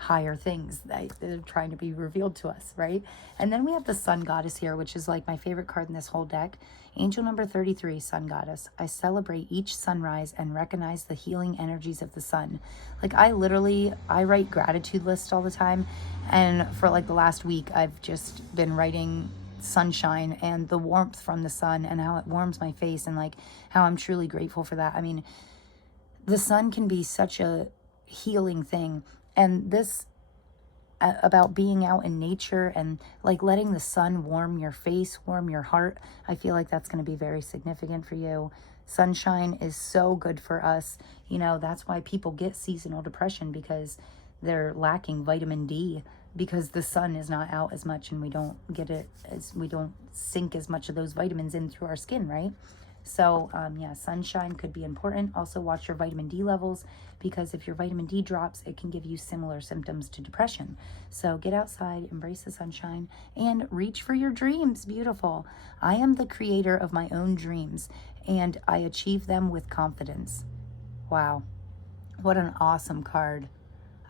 higher things that are trying to be revealed to us, right? And then we have the Sun Goddess here, which is like my favorite card in this whole deck. Angel number 33, Sun Goddess. I celebrate each sunrise and recognize the healing energies of the sun. Like I write gratitude lists all the time, and for like the last week I've just been writing sunshine and the warmth from the sun and how it warms my face, and like how I'm truly grateful for that. I mean, the sun can be such a healing thing. And this about being out in nature and like letting the sun warm your face, warm your heart, I feel like that's going to be very significant for you. Sunshine is so good for us. That's why people get seasonal depression, because they're lacking vitamin D, because the sun is not out as much, and we don't sink as much of those vitamins in through our skin, right? So, sunshine could be important. Also, watch your vitamin D levels, because if your vitamin D drops, it can give you similar symptoms to depression. So get outside, embrace the sunshine, and reach for your dreams. Beautiful. I am the creator of my own dreams, and I achieve them with confidence. Wow. What an awesome card.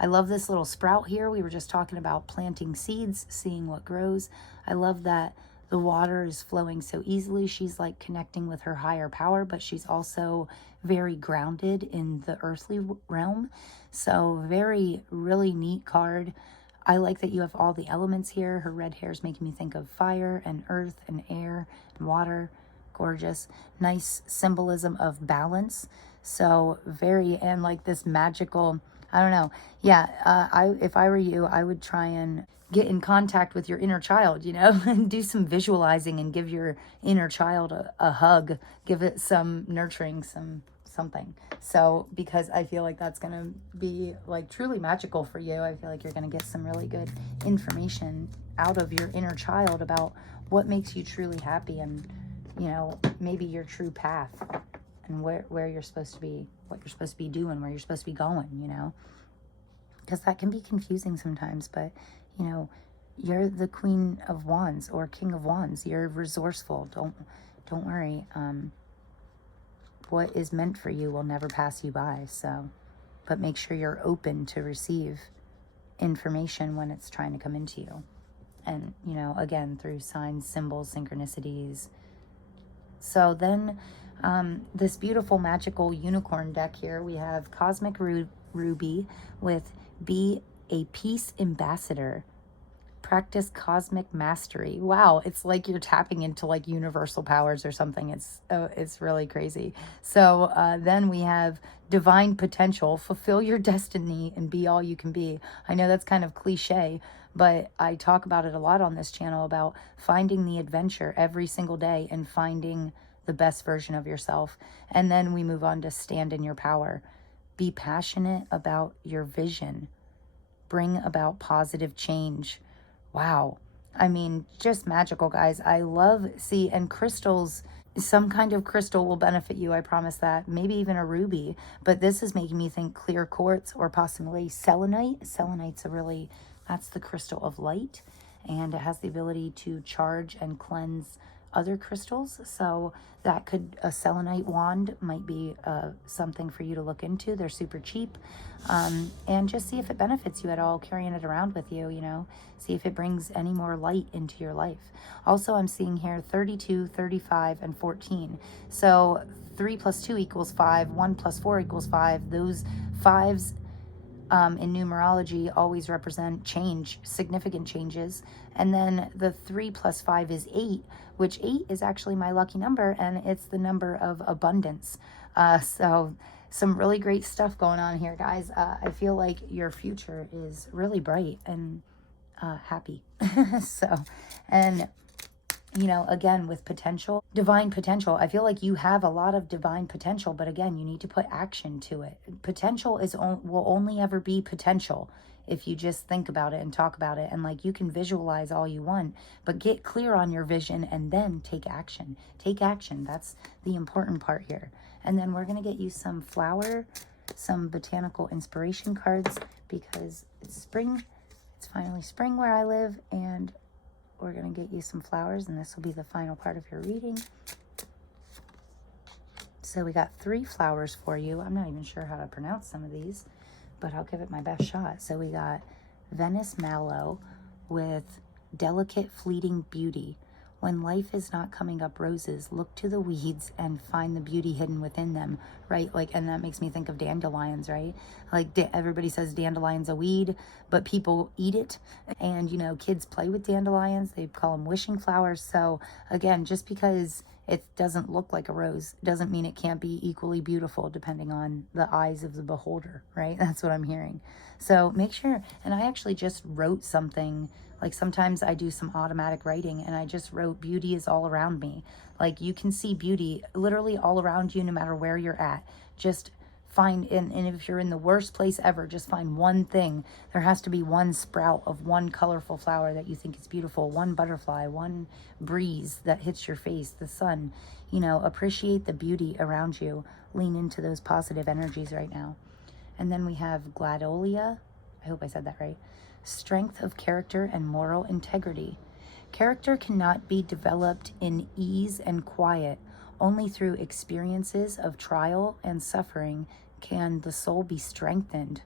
I love this little sprout here. We were just talking about planting seeds, seeing what grows. I love that the water is flowing so easily. She's like connecting with her higher power, but she's also very grounded in the earthly realm. So really neat card. I like that you have all the elements here. Her red hair is making me think of fire and earth and air and water. Gorgeous. Nice symbolism of balance. So and like this magical, I don't know. Yeah, if I were you, I would try and get in contact with your inner child, and do some visualizing and give your inner child a hug, give it some nurturing, something. So, because I feel like that's going to be like truly magical for you. I feel like you're going to get some really good information out of your inner child about what makes you truly happy and you know, maybe your true path and where you're supposed to be, what you're supposed to be doing, where you're supposed to be going, you know, because that can be confusing sometimes. But, you know, you're the Queen of Wands or King of Wands. You're resourceful. Don't worry. What is meant for you will never pass you by. So, but make sure you're open to receive information when it's trying to come into you. And, you know, again, through signs, symbols, synchronicities. So then this beautiful magical unicorn deck here, we have Cosmic Ruby with Be a Peace Ambassador. Practice cosmic mastery. Wow, it's like you're tapping into like universal powers or something. It's really crazy. So then we have divine potential. Fulfill your destiny and be all you can be. I know that's kind of cliche, but I talk about it a lot on this channel about finding the adventure every single day and finding the best version of yourself. And then we move on to stand in your power. Be passionate about your vision. Bring about positive change. Wow. I mean, just magical, guys. I love, and crystals, some kind of crystal will benefit you. I promise that. Maybe even a ruby. But this is making me think clear quartz or possibly selenite. Selenite's that's the crystal of light. And it has the ability to charge and cleanse other crystals. So a selenite wand might be something for you to look into. They're super cheap. And just see if it benefits you at all, carrying it around with you, you know. See if it brings any more light into your life. Also, I'm seeing here 32, 35, and 14. So 3 plus 2 equals 5. 1 plus 4 equals 5. Those 5s in numerology always represent change, significant changes. And then the 3 plus 5 is 8, which 8 is actually my lucky number, and it's the number of abundance. So some really great stuff going on here, guys. I feel like your future is really bright and happy. So, and you know, again, with potential, divine potential, I feel like you have a lot of divine potential, but again, you need to put action to it. Potential will only ever be potential if you just think about it and talk about it. And like, you can visualize all you want, but get clear on your vision and then take action. Take action. That's the important part here. And then we're going to get you some some botanical inspiration cards, because it's spring. It's finally spring where I live, and we're going to get you some flowers, and this will be the final part of your reading. So we got 3 flowers for you. I'm not even sure how to pronounce some of these, but I'll give it my best shot. So we got Venice Mallow with Delicate Fleeting Beauty. When life is not coming up roses, look to the weeds and find the beauty hidden within them, right? Like, and that makes me think of dandelions, right? Like, everybody says dandelion's a weed, but people eat it. And, you know, kids play with dandelions. They call them wishing flowers. So, again, just because it doesn't look like a rose doesn't mean it can't be equally beautiful depending on the eyes of the beholder, right? That's what I'm hearing. So make sure, and I actually just wrote something. Like, sometimes I do some automatic writing, and I just wrote, beauty is all around me. Like, you can see beauty literally all around you no matter where you're at. Just find, and if you're in the worst place ever, just find one thing. There has to be one sprout of one colorful flower that you think is beautiful, one butterfly, one breeze that hits your face, the sun. You know, appreciate the beauty around you. Lean into those positive energies right now. And then we have Gladolia. I hope I said that right. Strength of character and moral integrity. Character cannot be developed in ease and quiet. Only through experiences of trial and suffering can the soul be strengthened.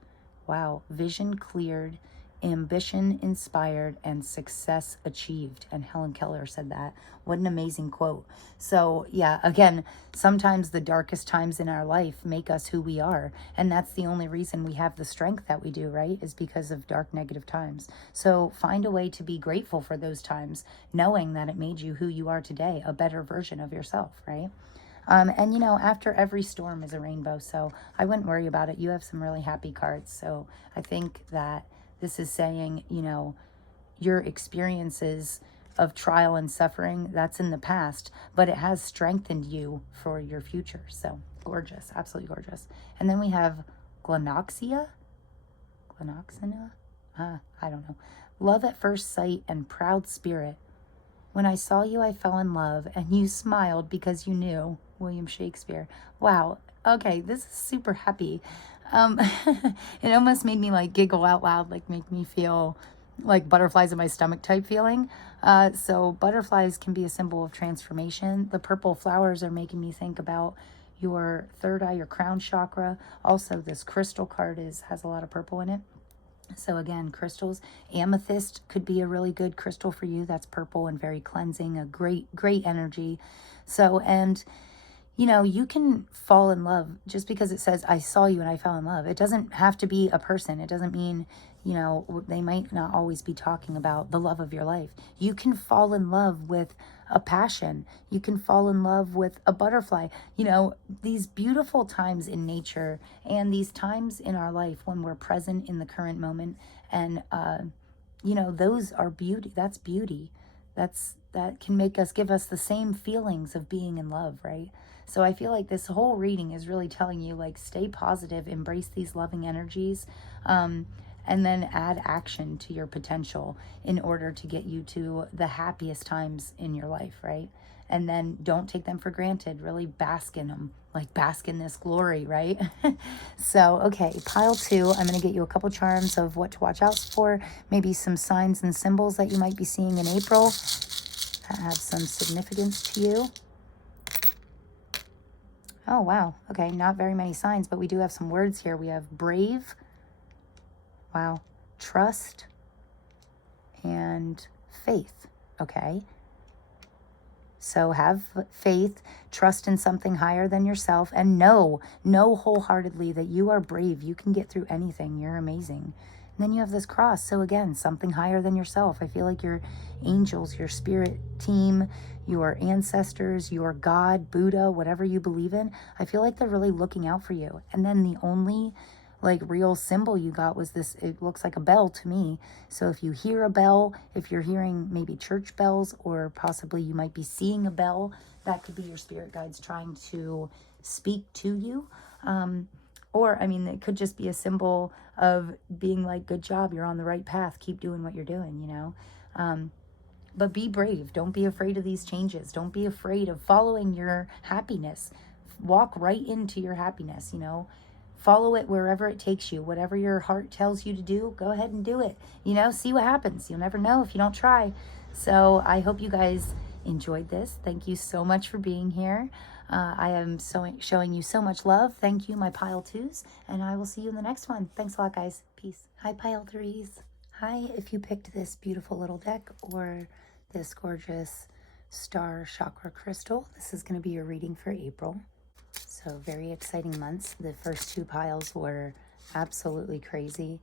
Wow. Vision cleared, ambition inspired, and success achieved. And Helen Keller said that. What an amazing quote. So yeah, again, sometimes the darkest times in our life make us who we are. And that's the only reason we have the strength that we do, right? Is because of dark, negative times. So find a way to be grateful for those times, knowing that it made you who you are today, a better version of yourself, right? And, you know, after every storm is a rainbow, so I wouldn't worry about it. You have some really happy cards. So I think that this is saying, you know, your experiences of trial and suffering, that's in the past, but it has strengthened you for your future. So gorgeous, absolutely gorgeous. And then we have Glanoxia. I don't know. Love at first sight and proud spirit. When I saw you, I fell in love, and you smiled because you knew. William Shakespeare. Wow. Okay, this is super happy. Um, it almost made me like giggle out loud, like make me feel like butterflies in my stomach type feeling. So butterflies can be a symbol of transformation. The purple flowers are making me think about your third eye, your crown chakra. Also, this crystal card has a lot of purple in it. So again, crystals, amethyst could be a really good crystal for you. That's purple and very cleansing, a great energy. So, and you know, you can fall in love just because it says, I saw you and I fell in love. It doesn't have to be a person. It doesn't mean, you know, they might not always be talking about the love of your life. You can fall in love with a passion. You can fall in love with a butterfly. You know, these beautiful times in nature and these times in our life when we're present in the current moment. And, you know, those are beauty. That's beauty. That can give us the same feelings of being in love, right? So I feel like this whole reading is really telling you, like, stay positive, embrace these loving energies, and then add action to your potential in order to get you to the happiest times in your life, right? And then don't take them for granted. Really bask in them, like bask in this glory, right? So, okay, pile 2, I'm going to get you a couple charms of what to watch out for, maybe some signs and symbols that you might be seeing in April that have some significance to you. Oh, wow. Okay, not very many signs, but we do have some words here. We have brave, wow, trust, and faith. Okay. So have faith, trust in something higher than yourself, and know wholeheartedly that you are brave. You can get through anything. You're amazing. And then you have this cross. So again, something higher than yourself. I feel like your angels, your spirit team, your ancestors, your God, Buddha, whatever you believe in, I feel like they're really looking out for you. And then the only like real symbol you got was this, it looks like a bell to me. So if you hear a bell, if you're hearing maybe church bells, or possibly you might be seeing a bell, that could be your spirit guides trying to speak to you. Or, I mean, it could just be a symbol of being like, good job, you're on the right path, keep doing what you're doing, you know. But be brave. Don't be afraid of these changes. Don't be afraid of following your happiness. Walk right into your happiness, you know. Follow it wherever it takes you. Whatever your heart tells you to do, go ahead and do it. You know, see what happens. You'll never know if you don't try. So I hope you guys enjoyed this. Thank you so much for being here. I am showing you so much love. Thank you, my pile 2s. And I will see you in the next one. Thanks a lot, guys. Peace. Hi, pile 3s. Hi, if you picked this beautiful little deck or this gorgeous star chakra crystal, this is going to be your reading for April. So very exciting months. The first 2 piles were absolutely crazy.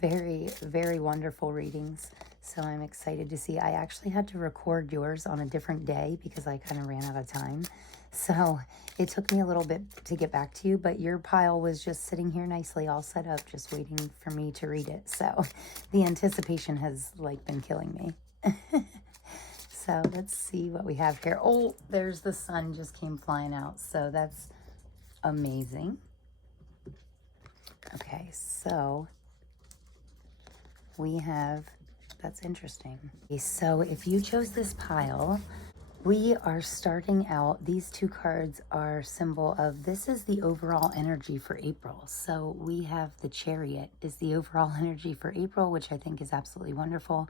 Very, very wonderful readings. So I'm excited to see. I actually had to record yours on a different day because I kind of ran out of time. So it took me a little bit to get back to you, but your pile was just sitting here nicely all set up, just waiting for me to read it. So the anticipation has like been killing me. So let's see what we have here. Oh, there's the sun just came flying out. So that's amazing. Okay, so we have, that's interesting. Okay, so if you chose this pile, we are starting out, these 2 cards are symbol of, this is the overall energy for April. So we have the Chariot is the overall energy for April, which I think is absolutely wonderful.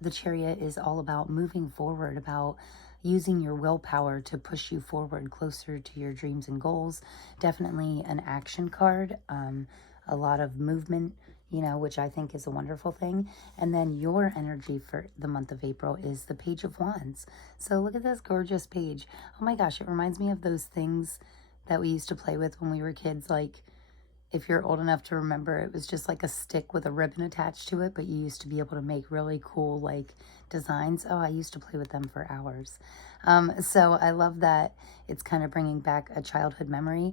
The Chariot is all about moving forward, about using your willpower to push you forward closer to your dreams and goals. Definitely an action card, a lot of movement, you know, which I think is a wonderful thing. And then your energy for the month of April is the Page of Wands. So look at this gorgeous page. Oh my gosh, it reminds me of those things that we used to play with when we were kids. Like, if you're old enough to remember, it was just like a stick with a ribbon attached to it, but you used to be able to make really cool like designs. Oh, I used to play with them for hours. So I love that it's kind of bringing back a childhood memory.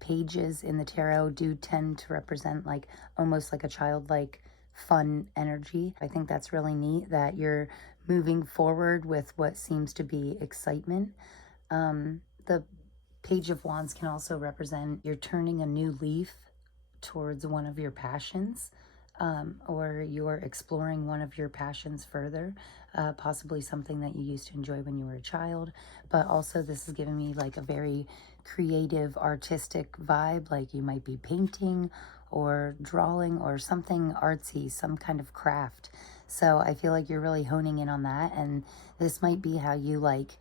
Pages in the tarot do tend to represent like almost like a childlike fun energy. I think that's really neat that you're moving forward with what seems to be excitement. The Page of Wands can also represent you're turning a new leaf towards one of your passions. or you're exploring one of your passions further, possibly something that you used to enjoy when you were a child. But also, this is giving me like a very creative, artistic vibe. Like you might be painting or drawing or something artsy, some kind of craft. So I feel like you're really honing in on that. And this might be how you like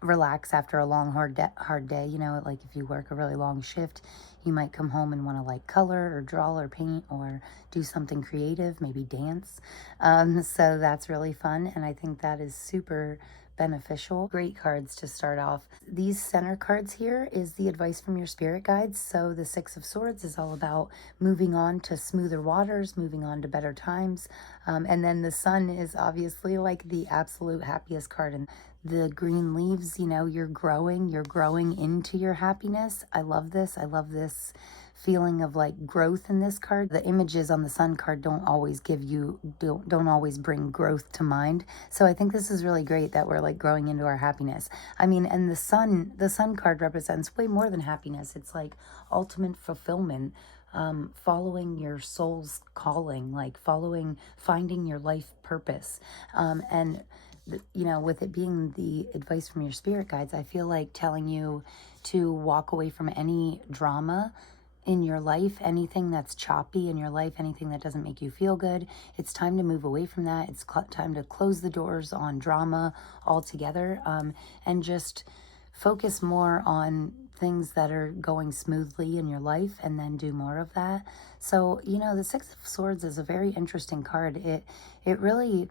relax after a long, hard day. You know, like if you work a really long shift, you might come home and want to like color or draw or paint or do something creative, maybe dance. So that's really fun. And I think that is super beneficial. Great cards to start off. These center cards here is the advice from your spirit guides. So the Six of Swords is all about moving on to smoother waters, moving on to better times. And then the Sun is obviously like the absolute happiest card. And the green leaves, you know, you're growing into your happiness. I love this. I love this feeling of like growth in this card. The images on the Sun card don't always don't always bring growth to mind. So I think this is really great that we're like growing into our happiness. I mean, and the Sun card represents way more than happiness. It's like ultimate fulfillment. Following your soul's calling, like finding your life purpose. And you know, with it being the advice from your spirit guides, I feel like telling you to walk away from any drama in your life, anything that's choppy in your life, anything that doesn't make you feel good. It's time to move away from that. It's time to close the doors on drama altogether, and just focus more on things that are going smoothly in your life, and then do more of that. So, you know, the Six of Swords is a very interesting card. It really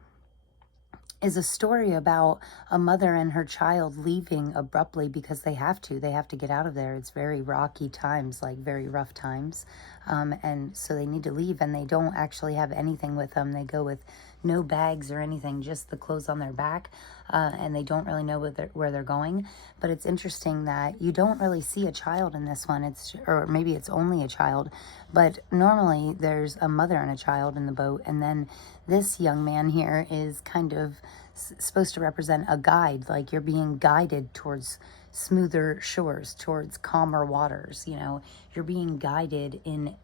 is a story about a mother and her child leaving abruptly because they have to get out of there. It's very rocky times, like very rough times, and so they need to leave, and they don't actually have anything with them. They go with no bags or anything, just the clothes on their back, and they don't really know where they're going. But it's interesting that you don't really see a child in this one. Or maybe it's only a child, but normally there's a mother and a child in the boat, and then this young man here is kind of supposed to represent a guide, like you're being guided towards smoother shores, towards calmer waters. You know, you're being guided in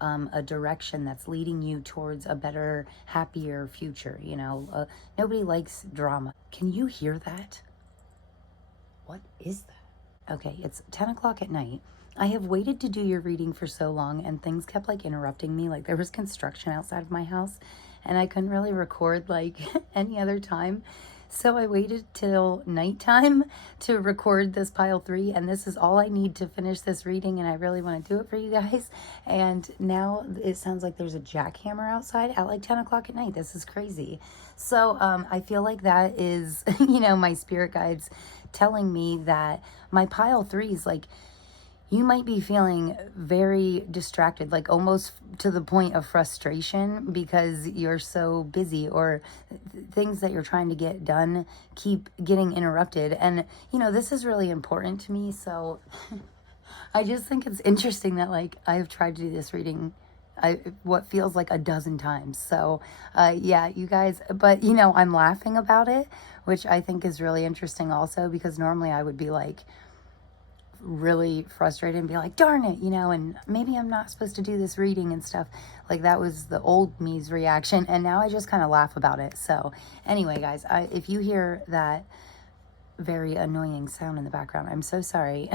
a direction that's leading you towards a better, happier future. You know, nobody likes drama. Can you hear that? What is that? Okay, it's 10 o'clock at night. I have waited to do your reading for so long, and things kept like interrupting me. Like there was construction outside of my house, and I couldn't really record like any other time. So I waited till nighttime to record this pile 3, and this is all I need to finish this reading, and I really want to do it for you guys. And now it sounds like there's a jackhammer outside at like 10 o'clock at night. This is crazy. So I feel like that is, you know, my spirit guides telling me that my pile 3 is like, you might be feeling very distracted, like almost to the point of frustration because you're so busy, or things that you're trying to get done keep getting interrupted. And, you know, this is really important to me. So I just think it's interesting that like I've tried to do this reading what feels like a dozen times. So yeah, you guys, but you know, I'm laughing about it, which I think is really interesting also, because normally I would be like really frustrated and be like, darn it, you know, and maybe I'm not supposed to do this reading and stuff. Like that was the old me's reaction, and now I just kind of laugh about it. So anyway, guys, if you hear that very annoying sound in the background, I'm so sorry.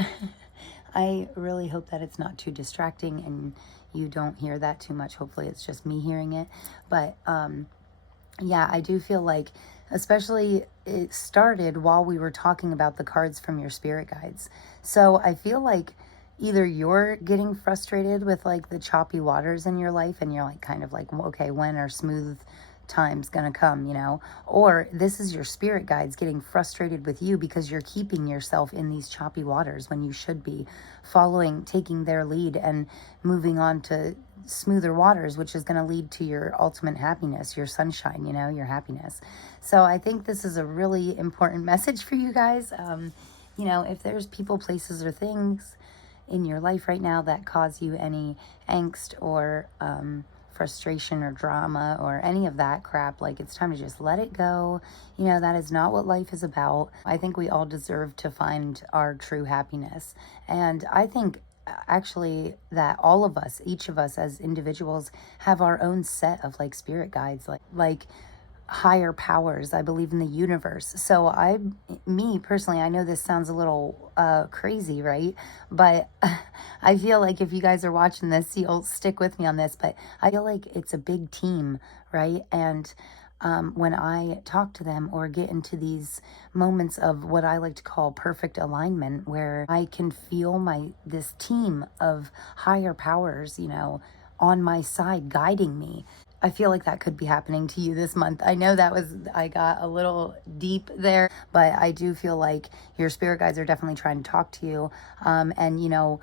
I really hope that it's not too distracting and you don't hear that too much. Hopefully it's just me hearing it. But yeah, I do feel like, especially it started while we were talking about the cards from your spirit guides. So I feel like either you're getting frustrated with like the choppy waters in your life, and you're like kind of like, okay, when are smooth time's gonna come, you know? Or this is your spirit guides getting frustrated with you because you're keeping yourself in these choppy waters when you should be taking their lead and moving on to smoother waters, which is going to lead to your ultimate happiness, your sunshine, you know, your happiness. So I think this is a really important message for you guys. You know, if there's people, places, or things in your life right now that cause you any angst or frustration or drama or any of that crap, like it's time to just let it go. You know, that is not what life is about. I think we all deserve to find our true happiness. And I think actually that all of us, each of us as individuals, have our own set of like spirit guides, like higher powers. I believe in the universe. So me personally, I know this sounds a little crazy, right? But I feel like if you guys are watching this, you'll stick with me on this. But I feel like it's a big team, right? And when I talk to them or get into these moments of what I like to call perfect alignment, where I can feel this team of higher powers, on my side guiding me. I feel like that could be happening to you this month. I know I got a little deep there, but I do feel like your spirit guides are definitely trying to talk to you. And,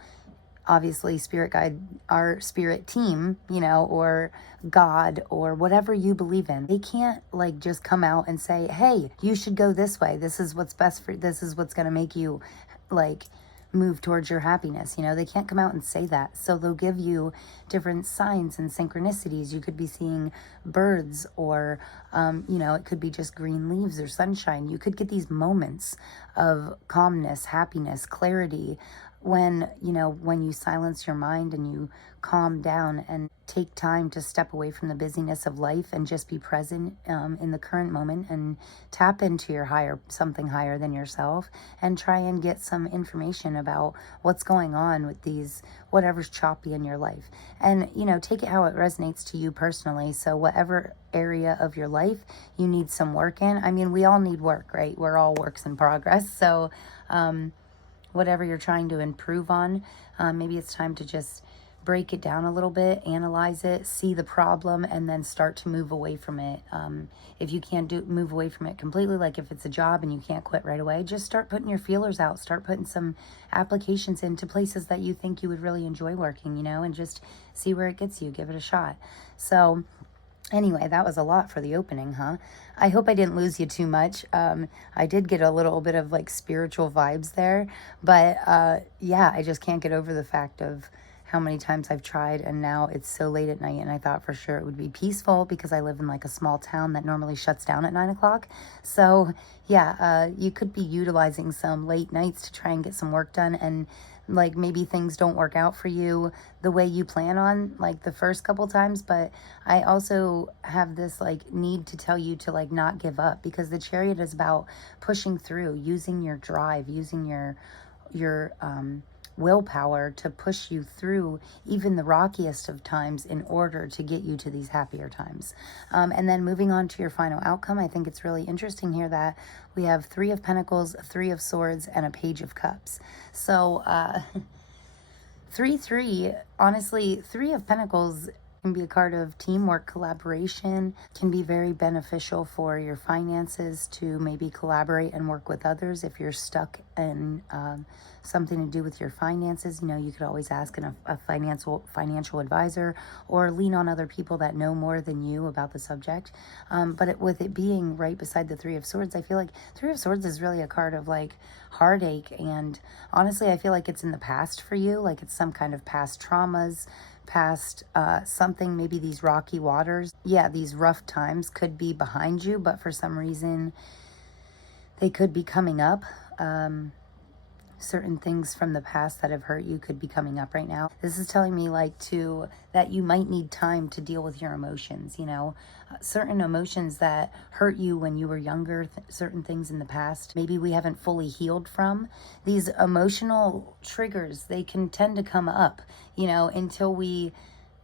obviously spirit guide, our spirit team, or God or whatever you believe in, they can't like just come out and say, hey, you should go this way. This is what's best this is what's going to make you like move towards your happiness. They can't come out and say that. So they'll give you different signs and synchronicities. You could be seeing birds, or it could be just green leaves or sunshine. You could get these moments of calmness, happiness, clarity, when you silence your mind and you calm down and take time to step away from the busyness of life and just be present in the current moment, and tap into your something higher than yourself, and try and get some information about what's going on with whatever's choppy in your life, and take it how it resonates to you personally. So whatever area of your life you need some work in, I mean, we all need work, right? We're all works in progress. So whatever you're trying to improve on, maybe it's time to just break it down a little bit, analyze it, see the problem, and then start to move away from it. If you can't move away from it completely, like if it's a job and you can't quit right away, just start putting your feelers out, start putting some applications into places that you think you would really enjoy working, and just see where it gets you, give it a shot. So anyway, that was a lot for the opening, huh? I hope I didn't lose you too much. I did get a little bit of like spiritual vibes there, but yeah, I just can't get over the fact of how many times I've tried, and now it's so late at night, and I thought for sure it would be peaceful because I live in like a small town that normally shuts down at 9 o'clock. So yeah, you could be utilizing some late nights to try and get some work done, and like maybe things don't work out for you the way you plan on like the first couple times. But I also have this like need to tell you to like not give up, because the Chariot is about pushing through, using your drive, using your willpower to push you through even the rockiest of times in order to get you to these happier times. And then moving on to your final outcome, I think it's really interesting here that we have 3 of Pentacles, 3 of Swords, and a Page of Cups. So 3 honestly, 3 of Pentacles can be a card of teamwork, collaboration, can be very beneficial for your finances to maybe collaborate and work with others. If you're stuck in something to do with your finances, you could always ask a financial advisor, or lean on other people that know more than you about the subject. But with it being right beside the 3 of Swords, I feel like 3 of Swords is really a card of like heartache, and honestly I feel like it's in the past for you, like it's some kind of past traumas, past something, maybe these rocky waters, these rough times could be behind you, but for some reason they could be coming up. Certain things from the past that have hurt you could be coming up right now. This is telling me that you might need time to deal with your emotions, certain emotions that hurt you when you were younger, certain things in the past maybe we haven't fully healed from. These emotional triggers, they can tend to come up, until we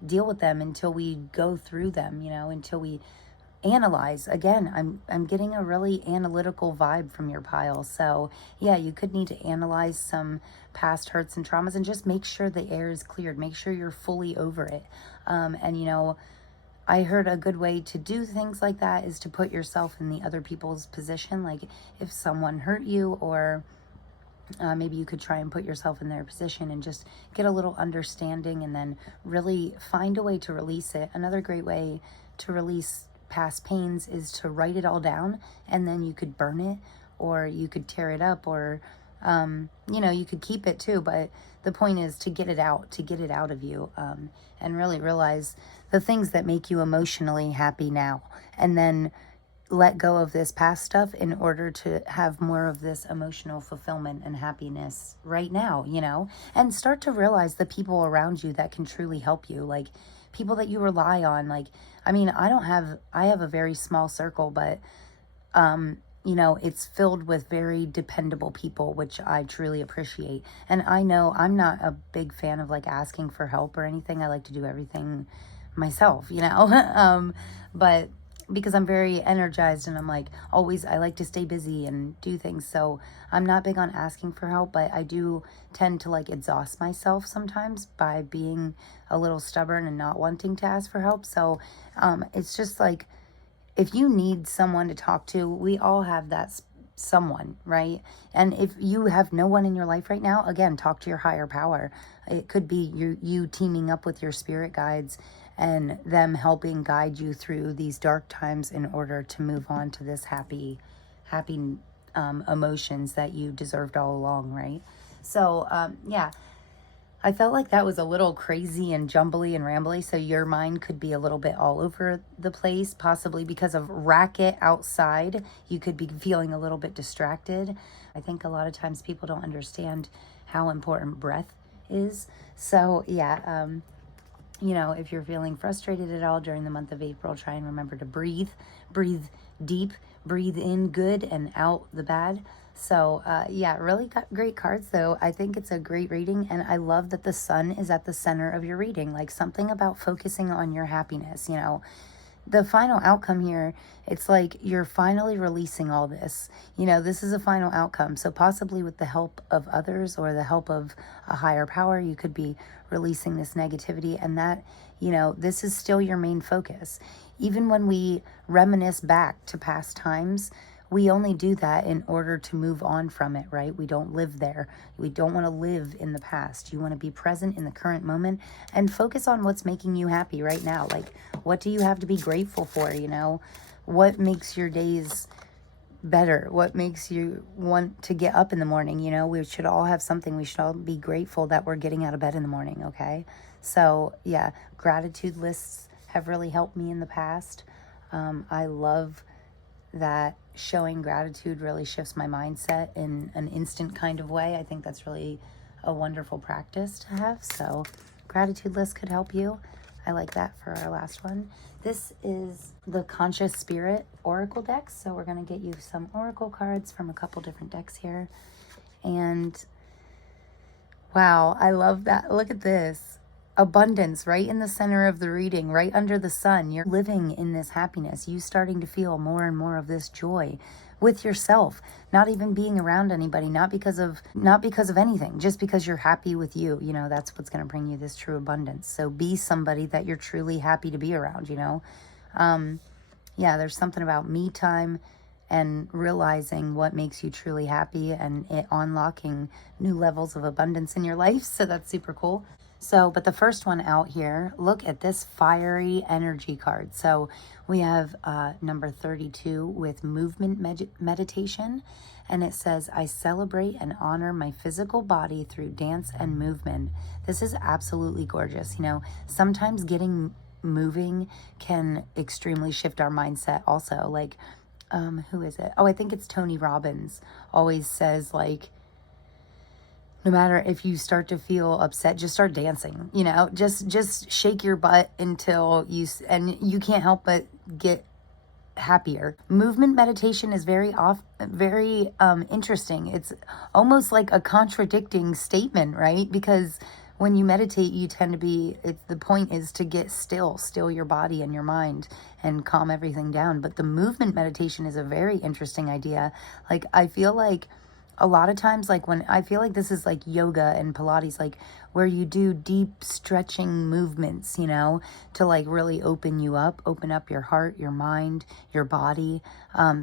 deal with them, until we go through them, until we analyze. Again, I'm getting a really analytical vibe from your pile. So yeah, you could need to analyze some past hurts and traumas, and just make sure the air is cleared, make sure you're fully over it. And I heard a good way to do things like that is to put yourself in the other people's position. Like if someone hurt you, or maybe you could try and put yourself in their position and just get a little understanding, and then really find a way to release it. Another great way to release past pains is to write it all down, and then you could burn it, or you could tear it up, or you could keep it too, but the point is to get it out of you, and really realize the things that make you emotionally happy now, and then let go of this past stuff in order to have more of this emotional fulfillment and happiness right now, you know, and start to realize the people around you that can truly help you, like people that you rely on. Like, I mean, I have a very small circle, but you know, it's filled with very dependable people, which I truly appreciate. And I know I'm not a big fan of like asking for help or anything. I like to do everything myself, you know. But because I'm very energized and I'm like always, I like to stay busy and do things. So I'm not big on asking for help, but I do tend to like exhaust myself sometimes by being a little stubborn and not wanting to ask for help. So it's just like, if you need someone to talk to, we all have that someone, right? And if you have no one in your life right now, again, talk to your higher power. It could be you teaming up with your spirit guides and them helping guide you through these dark times in order to move on to this happy emotions that you deserved all along, right? So yeah, I felt like that was a little crazy and jumbly and rambly, so your mind could be a little bit all over the place, possibly because of racket outside. You could be feeling a little bit distracted. I think a lot of times people don't understand how important breath is. So yeah, you know, if you're feeling frustrated at all during the month of April, try and remember to breathe. Breathe deep, breathe in good and out the bad. So yeah, really got great cards though. I think it's a great reading, and I love that the sun is at the center of your reading. Like something about focusing on your happiness, you know. The final outcome here, it's like you're finally releasing all this. You know, this is a final outcome. So possibly with the help of others or the help of a higher power, you could be releasing this negativity, and that, you know, this is still your main focus. Even when we reminisce back to past times, we only do that in order to move on from it, right? We don't live there. We don't want to live in the past. You want to be present in the current moment and focus on what's making you happy right now. Like, what do you have to be grateful for, you know? What makes your days better? What makes you want to get up in the morning? You know, we should all have something. We should all be grateful that we're getting out of bed in the morning, okay? So, yeah, gratitude lists have really helped me in the past. I love that showing gratitude really shifts my mindset in an instant kind of way. I think that's really a wonderful practice to have. So gratitude list could help you. I like that for our last one. This is the Conscious Spirit Oracle deck. So we're going to get you some Oracle cards from a couple different decks here. And wow, I love that. Look at this. Abundance right in the center of the reading, right under the sun. You're living in this happiness. You starting to feel more and more of this joy with yourself, not even being around anybody, not because of anything, just because you're happy with you. You know, that's what's going to bring you this true abundance. So be somebody that you're truly happy to be around, you know. Yeah, there's something about me time and realizing what makes you truly happy and it unlocking new levels of abundance in your life. So that's super cool. So, but the first one out here, look at this fiery energy card. So we have number 32 with movement meditation. And it says, I celebrate and honor my physical body through dance and movement. This is absolutely gorgeous. You know, sometimes getting moving can extremely shift our mindset also. Like, who is it? Oh, I think it's Tony Robbins always says, like, no matter if you start to feel upset, just start dancing, you know, just shake your butt until you can't help but get happier. Movement meditation is very interesting. It's almost like a contradicting statement, right? Because when you meditate, you tend to the point is to get still your body and your mind and calm everything down. But the movement meditation is a very interesting idea. Like, I feel like a lot of times, like when I feel like this is like yoga and Pilates, like where you do deep stretching movements, you know, to like really open up your heart, your mind, your body.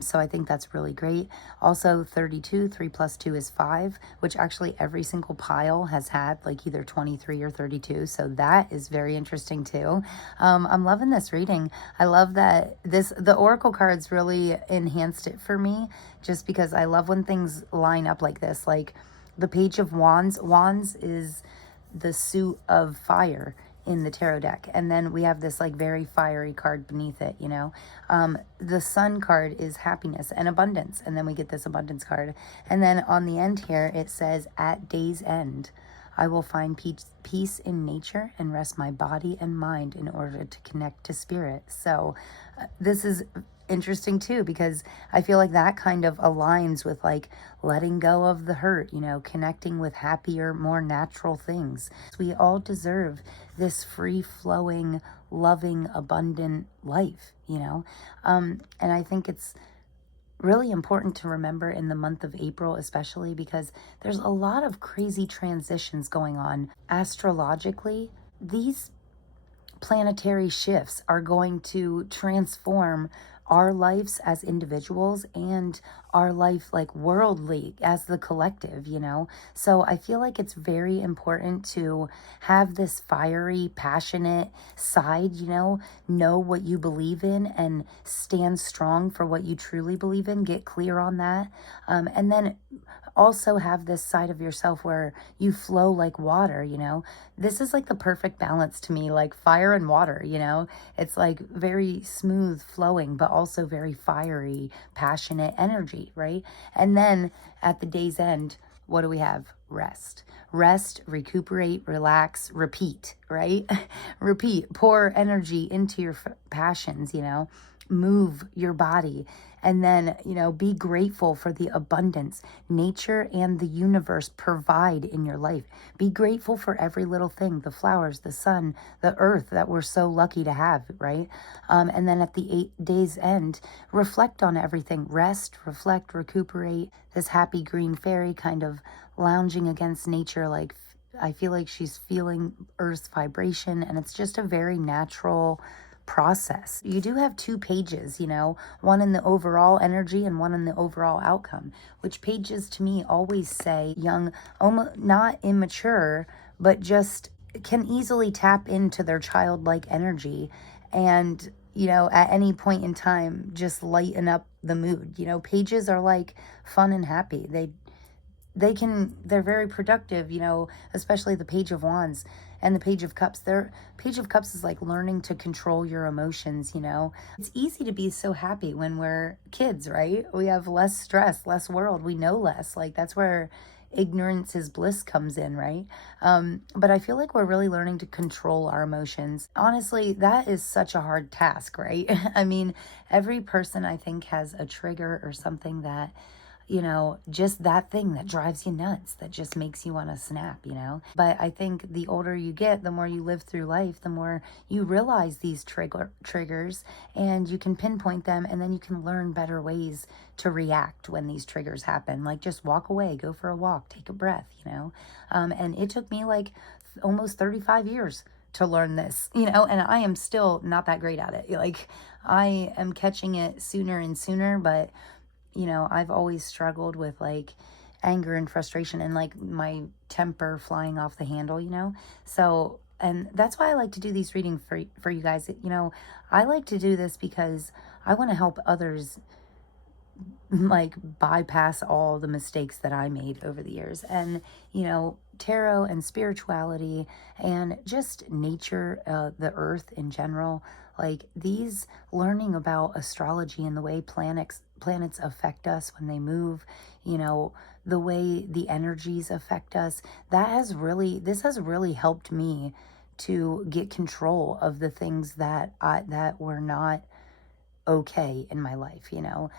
So I think that's really great. Also 32, 3 plus 2 is 5, which actually every single pile has had like either 23 or 32. So that is very interesting too. I'm loving this reading. I love that the Oracle cards really enhanced it for me, just because I love when things line up like this. Like the Page of Wands. Wands is the suit of fire in the tarot deck. And then we have this like very fiery card beneath it, you know. The Sun card is happiness and abundance. And then we get this abundance card. And then on the end here, it says, at day's end, I will find peace in nature and rest my body and mind in order to connect to spirit. So this is interesting too, because I feel like that kind of aligns with like letting go of the hurt, you know, connecting with happier, more natural things. We all deserve this free flowing, loving, abundant life, you know. And I think it's really important to remember in the month of April, especially because there's a lot of crazy transitions going on astrologically. These planetary shifts are going to transform our lives as individuals and our life like worldly as the collective, you know. So I feel like it's very important to have this fiery, passionate side, you know what you believe in and stand strong for what you truly believe in, get clear on that, and then also have this side of yourself where you flow like water, you know. This is like the perfect balance to me, like fire and water, you know. It's like very smooth flowing, but also very fiery, passionate energy, right? And then at the day's end, what do we have? Rest, recuperate, relax, repeat, right? Repeat, pour energy into your passions, you know, move your body. And then, you know, be grateful for the abundance nature and the universe provide in your life. Be grateful for every little thing, the flowers, the sun, the earth that we're so lucky to have, right? And then at the 8 days end, reflect on everything. Rest, reflect, recuperate. This happy green fairy kind of lounging against nature, like I feel like she's feeling Earth's vibration, and it's just a very natural process. You do have 2 pages, you know, one in the overall energy and one in the overall outcome, which pages to me always say young, almost not immature, but just can easily tap into their childlike energy and, you know, at any point in time, just lighten up the mood. You know, pages are like fun and happy. They're very productive, you know, especially the Page of Wands and the Page of Cups. Page of Cups is like learning to control your emotions, you know. It's easy to be so happy when we're kids, right? We have less stress, less world. We know less. Like that's where ignorance is bliss comes in, right? But I feel like we're really learning to control our emotions. Honestly, that is such a hard task, right? I mean, every person I think has a trigger or something that, you know, just that thing that drives you nuts, that just makes you want to snap, you know. But I think the older you get, the more you live through life, the more you realize these triggers, and you can pinpoint them, and then you can learn better ways to react when these triggers happen. Like just walk away, go for a walk, take a breath, you know. And it took me like almost 35 years to learn this, you know, and I am still not that great at it. Like I am catching it sooner and sooner, but you know, I've always struggled with like anger and frustration and like my temper flying off the handle, you know? So, and that's why I like to do these readings for you guys. You know, I like to do this because I want to help others like bypass all the mistakes that I made over the years. And, you know, tarot and spirituality and just nature, the earth in general, like these learning about astrology and the way planets affect us when they move, you know, the way the energies affect us, this has really helped me to get control of the things that were not okay in my life, you know.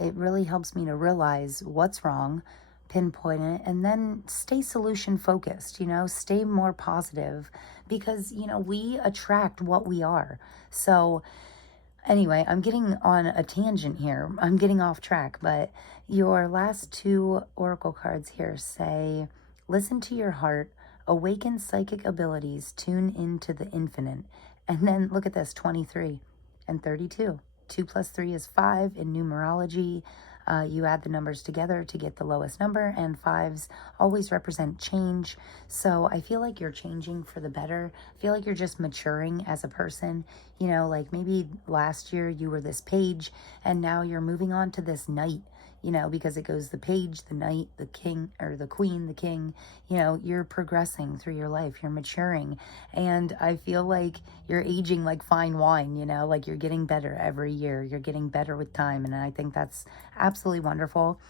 It really helps me to realize what's wrong, pinpoint it, and then stay solution focused, you know, stay more positive because, you know, we attract what we are. So anyway, I'm getting on a tangent here. I'm getting off track, but your last 2 oracle cards here say, listen to your heart, awaken psychic abilities, tune into the infinite. And then look at this, 23 and 32. 2 plus 3 is 5 in numerology. You add the numbers together to get the lowest number, and 5s always represent change. So I feel like you're changing for the better. I feel like you're just maturing as a person. You know, like maybe last year you were this page, and now you're moving on to this knight. you know, because it goes the page, the knight, the king, or the queen, the king. You know, you're progressing through your life, you're maturing, and I feel like you're aging like fine wine, you know, like you're getting better every year, you're getting better with time, and I think that's absolutely wonderful.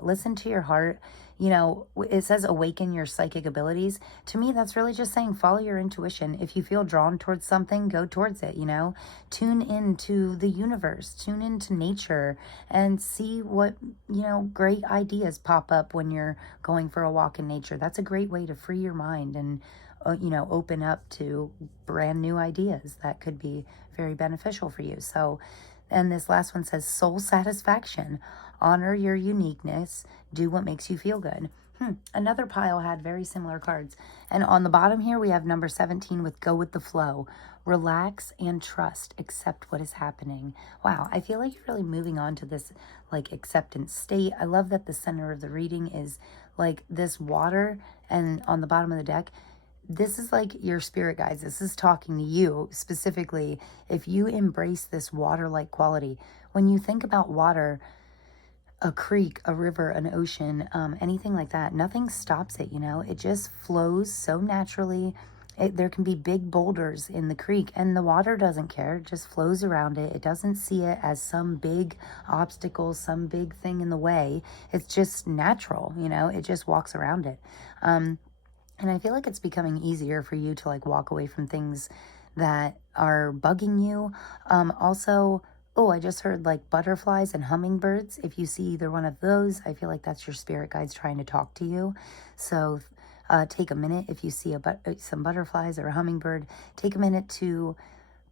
Listen to your heart. You know, it says awaken your psychic abilities. To me, that's really just saying follow your intuition. If you feel drawn towards something, go towards it, you know. Tune into the universe, tune into nature, and see what, you know, great ideas pop up when you're going for a walk in nature. That's a great way to free your mind and, you know, open up to brand new ideas that could be very beneficial for you. So, and this last one says soul satisfaction. Honor your uniqueness. Do what makes you feel good. Another pile had very similar cards. And on the bottom here, we have number 17 with go with the flow. Relax and trust. Accept what is happening. Wow, I feel like you're really moving on to this like acceptance state. I love that the center of the reading is like this water, and on the bottom of the deck, this is like your spirit guides. This is talking to you specifically. If you embrace this water-like quality, when you think about water, a creek, a river, an ocean, anything like that, nothing stops it, you know? It just flows so naturally. There can be big boulders in the creek, and the water doesn't care. It just flows around it. It doesn't see it as some big obstacle, some big thing in the way. It's just natural, you know? It just walks around it. And I feel like it's becoming easier for you to like walk away from things that are bugging you. Also, oh, I just heard like butterflies and hummingbirds. If you see either one of those, I feel like that's your spirit guides trying to talk to you. So take a minute if you see some butterflies or a hummingbird. Take a minute to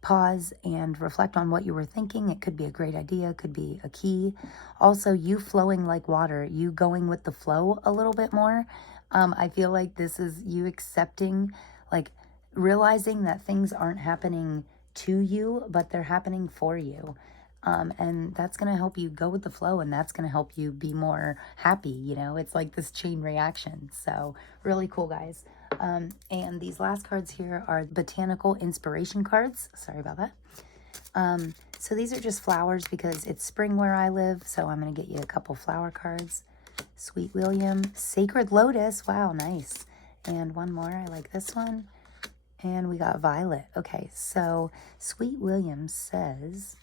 pause and reflect on what you were thinking. It could be a great idea, could be a key. Also, you flowing like water, you going with the flow a little bit more. I feel like this is you accepting, like realizing that things aren't happening to you, but they're happening for you. And that's going to help you go with the flow, and that's going to help you be more happy. You know, it's like this chain reaction. So really cool, guys. And these last cards here are botanical inspiration cards. Sorry about that. So these are just flowers because it's spring where I live. So I'm going to get you a couple flower cards. Sweet William, Sacred Lotus. Wow, nice. And one more. I like this one. And we got Violet. Okay, so Sweet William says,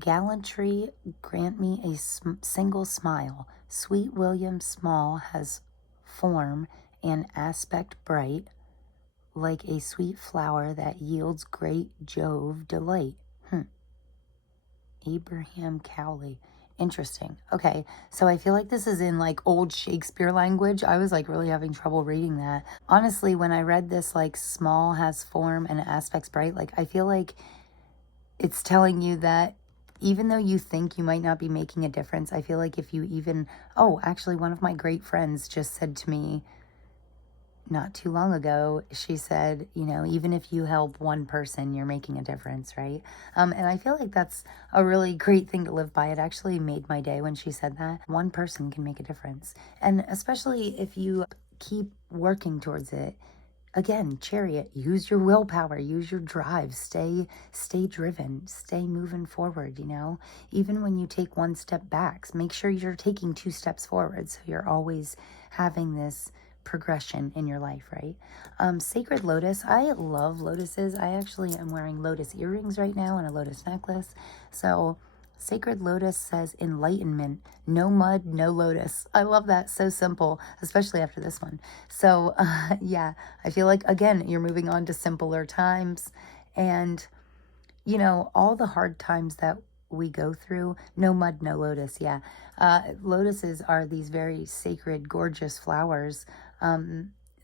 gallantry, grant me a single smile. Sweet William small has form and aspect bright, like a sweet flower that yields great Jove delight. Abraham Cowley. Interesting. Okay, so I feel like this is in like old Shakespeare language. I was like really having trouble reading that. Honestly, when I read this, like small has form and aspects bright, like I feel like it's telling you that even though you think you might not be making a difference, I feel like if you even, oh, actually one of my great friends just said to me not too long ago, she said, you know, even if you help one person, you're making a difference, right? And I feel like that's a really great thing to live by. It actually made my day when she said that. One person can make a difference. And especially if you keep working towards it. Again, Chariot, use your willpower, use your drive, stay driven, stay moving forward, you know? Even when you take one step back, make sure you're taking 2 steps forward, so you're always having this progression in your life, right? Sacred Lotus, I love lotuses. I actually am wearing lotus earrings right now and a lotus necklace. So Sacred Lotus says enlightenment, no mud, no lotus. I love that. So simple, especially after this one. So yeah, I feel like, again, you're moving on to simpler times, and you know, all the hard times that we go through, no mud, no lotus. Yeah. Lotuses are these very sacred, gorgeous flowers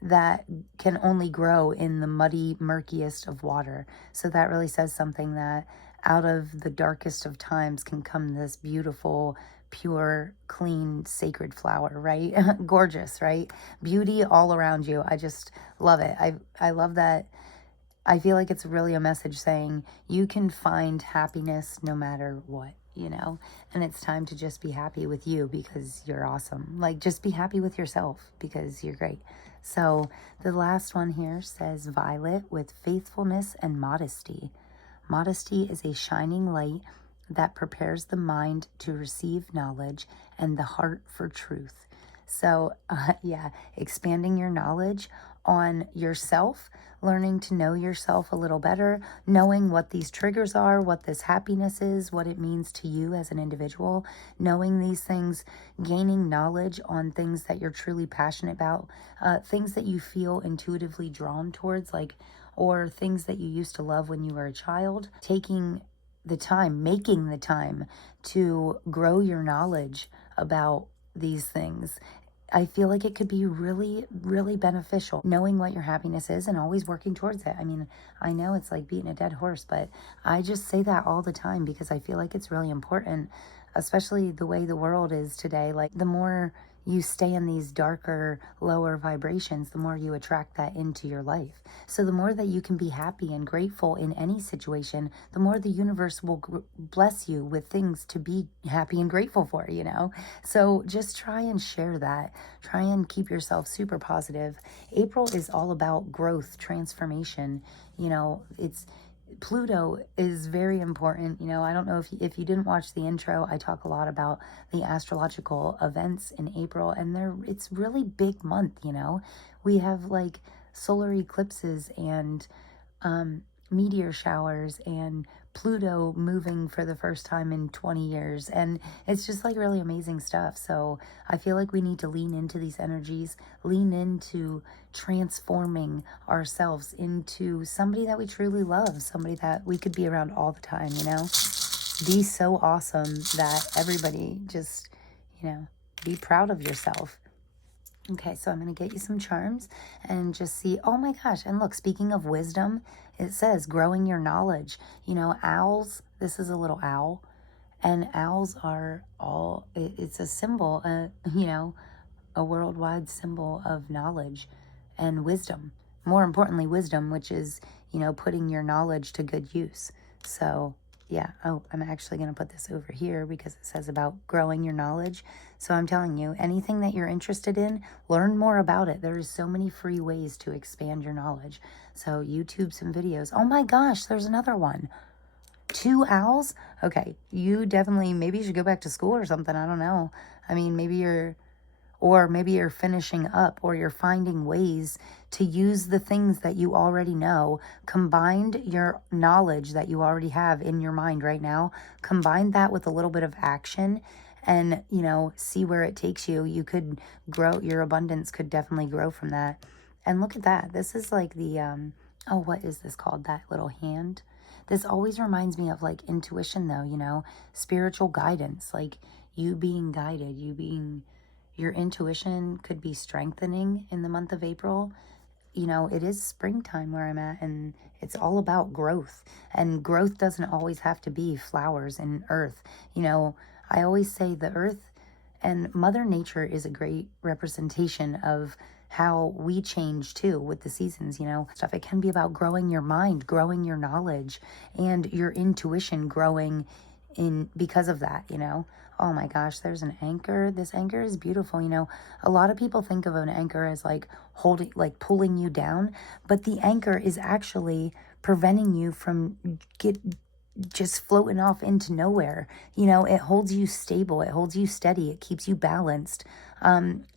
that can only grow in the muddy, murkiest of water. So that really says something that out of the darkest of times can come this beautiful, pure, clean, sacred flower, right? Gorgeous, right? Beauty all around you. I just love it. I love that. I feel like it's really a message saying you can find happiness no matter what, you know? And it's time to just be happy with you because you're awesome. Like, just be happy with yourself because you're great. So the last one here says Violet with faithfulness and modesty. Modesty is a shining light that prepares the mind to receive knowledge and the heart for truth. So, yeah, expanding your knowledge on yourself, learning to know yourself a little better, knowing what these triggers are, what this happiness is, what it means to you as an individual, knowing these things, gaining knowledge on things that you're truly passionate about, things that you feel intuitively drawn towards, like, or things that you used to love when you were a child, taking the time, making the time to grow your knowledge about these things. I feel like it could be really, really beneficial knowing what your happiness is and always working towards it. I mean, I know it's like beating a dead horse, but I just say that all the time because I feel like it's really important, especially the way the world is today. Like, the more you stay in these darker, lower vibrations, the more you attract that into your life. So the more that you can be happy and grateful in any situation, the more the universe will bless you with things to be happy and grateful for, you know? So just try and share that. Try and keep yourself super positive. April is all about growth, transformation. You know, Pluto is very important. You know, I don't know if you didn't watch the intro, I talk a lot about the astrological events in April, and it's really big month, you know. We have like solar eclipses and meteor showers and Pluto moving for the first time in 20 years. And it's just like really amazing stuff. So I feel like we need to lean into these energies, lean into transforming ourselves into somebody that we truly love, somebody that we could be around all the time, you know? Be so awesome that everybody just, you know, be proud of yourself. Okay, so I'm going to get you some charms and just see. Oh my gosh. And look, speaking of wisdom, it says growing your knowledge. You know, owls, this is a little owl, and owls are it's a symbol, you know, a worldwide symbol of knowledge and wisdom. More importantly, wisdom, which is, you know, putting your knowledge to good use. So, yeah. Oh, I'm actually going to put this over here because it says about growing your knowledge. So I'm telling you, anything that you're interested in, learn more about it. There's so many free ways to expand your knowledge. So YouTube some videos. Oh my gosh, there's another one. 2 owls? Okay, maybe you should go back to school or something. I don't know. I mean, maybe you're finishing up, or you're finding ways to use the things that you already know, combined your knowledge that you already have in your mind right now, combine that with a little bit of action and, you know, see where it takes you. You could grow, your abundance could definitely grow from that. And look at that. This is like the, what is this called? That little hand. This always reminds me of like intuition though, you know, spiritual guidance, like you being guided, your intuition could be strengthening in the month of April. You know, it is springtime where I'm at, and it's all about growth. And growth doesn't always have to be flowers and earth. You know, I always say the earth and Mother Nature is a great representation of how we change too with the seasons, you know, stuff. It can be about growing your mind, growing your knowledge, and your intuition growing in because of that, you know. Oh my gosh, there's an anchor. This anchor is beautiful, you know. A lot of people think of an anchor as like holding, like pulling you down, but the anchor is actually preventing you from just floating off into nowhere. You know, it holds you stable, it holds you steady, it keeps you balanced.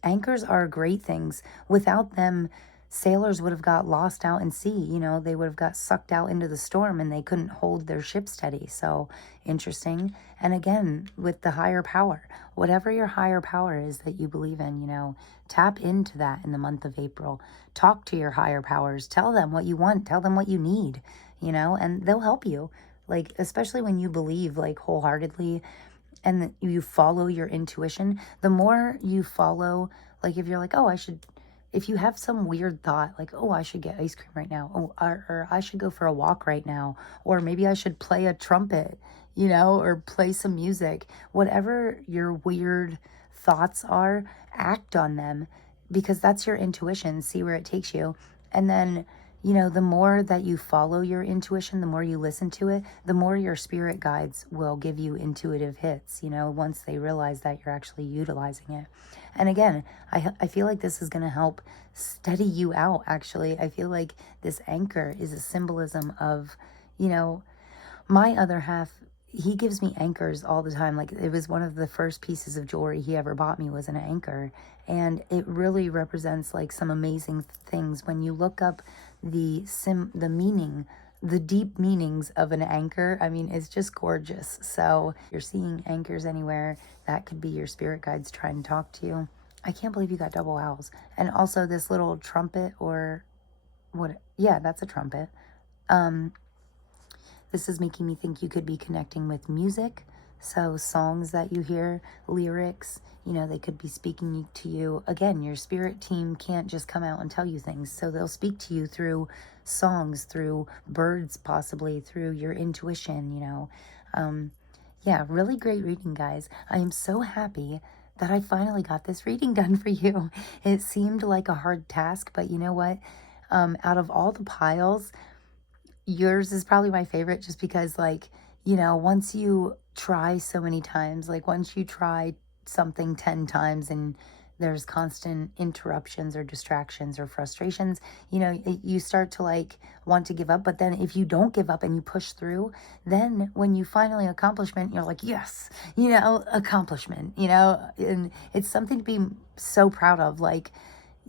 Anchors are great things. Without them, sailors would have got lost out in sea. You know, they would have got sucked out into the storm and they couldn't hold their ship steady. So interesting. And again, with the higher power, whatever your higher power is that you believe in, you know, tap into that in the month of April. Talk to your higher powers. Tell them what you want. Tell them what you need, you know, and they'll help you. Like, especially when you believe like wholeheartedly and you follow your intuition, the more you follow, like if you're like, oh, if you have some weird thought, like, oh, I should get ice cream right now, or I should go for a walk right now, or maybe I should play a trumpet, you know, or play some music, whatever your weird thoughts are, act on them, because that's your intuition. See where it takes you. And then, you know, the more that you follow your intuition, the more you listen to it, the more your spirit guides will give you intuitive hits, you know, once they realize that you're actually utilizing it. And again, I feel like this is going to help steady you out, actually. I feel like this anchor is a symbolism of, you know, my other half he gives me anchors all the time. Like, it was one of the first pieces of jewelry he ever bought me was an anchor. And it really represents like some amazing things. When you look up the meaning, the deep meanings of an anchor, I mean, it's just gorgeous. So if you're seeing anchors anywhere, that could be your spirit guides trying to talk to you. I can't believe you got double owls. And also this little trumpet, or what? Yeah, that's a trumpet. This is making me think you could be connecting with music. So songs that you hear, lyrics, you know, they could be speaking to you. Again, your spirit team can't just come out and tell you things. So they'll speak to you through songs, through birds, possibly through your intuition, you know. Yeah, really great reading, guys. I am so happy that I finally got this reading done for you. It seemed like a hard task, but you know what? Out of all the piles, yours is probably my favorite, just because, like, you know, once you try so many times, like once you try something 10 times and there's constant interruptions or distractions or frustrations, you know, you start to like want to give up. But then if you don't give up and you push through, then when you finally accomplishment, you're like, yes, you know, accomplishment, you know, and it's something to be so proud of. Like,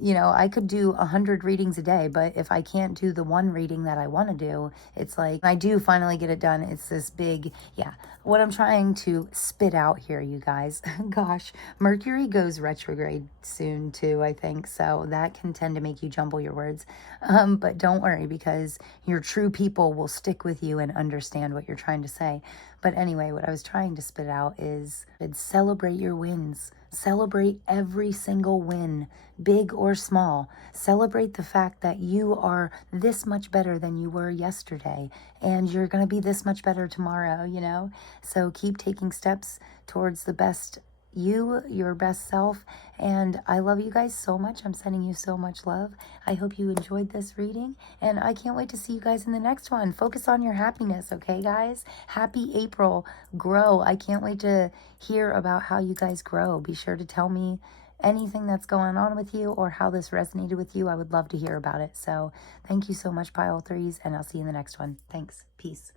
you know, I could do 100 readings a day, but if I can't do the one reading that I want to do, it's like, I do finally get it done. It's this big, yeah, what I'm trying to spit out here, you guys. Gosh, Mercury goes retrograde soon too, I think. So that can tend to make you jumble your words. But don't worry, because your true people will stick with you and understand what you're trying to say. But anyway, what I was trying to spit out is celebrate your wins. Celebrate every single win, big or small. Celebrate the fact that you are this much better than you were yesterday, and you're going to be this much better tomorrow, you know? So keep taking steps towards the best you, your best self. And I love you guys so much. I'm sending you so much love. I hope you enjoyed this reading, and I can't wait to see you guys in the next one. Focus on your happiness, okay, guys? Happy April. Grow. I can't wait to hear about how you guys grow. Be sure to tell me anything that's going on with you or how this resonated with you. I would love to hear about it. So thank you so much, Pile Threes, and I'll see you in the next one. Thanks. Peace.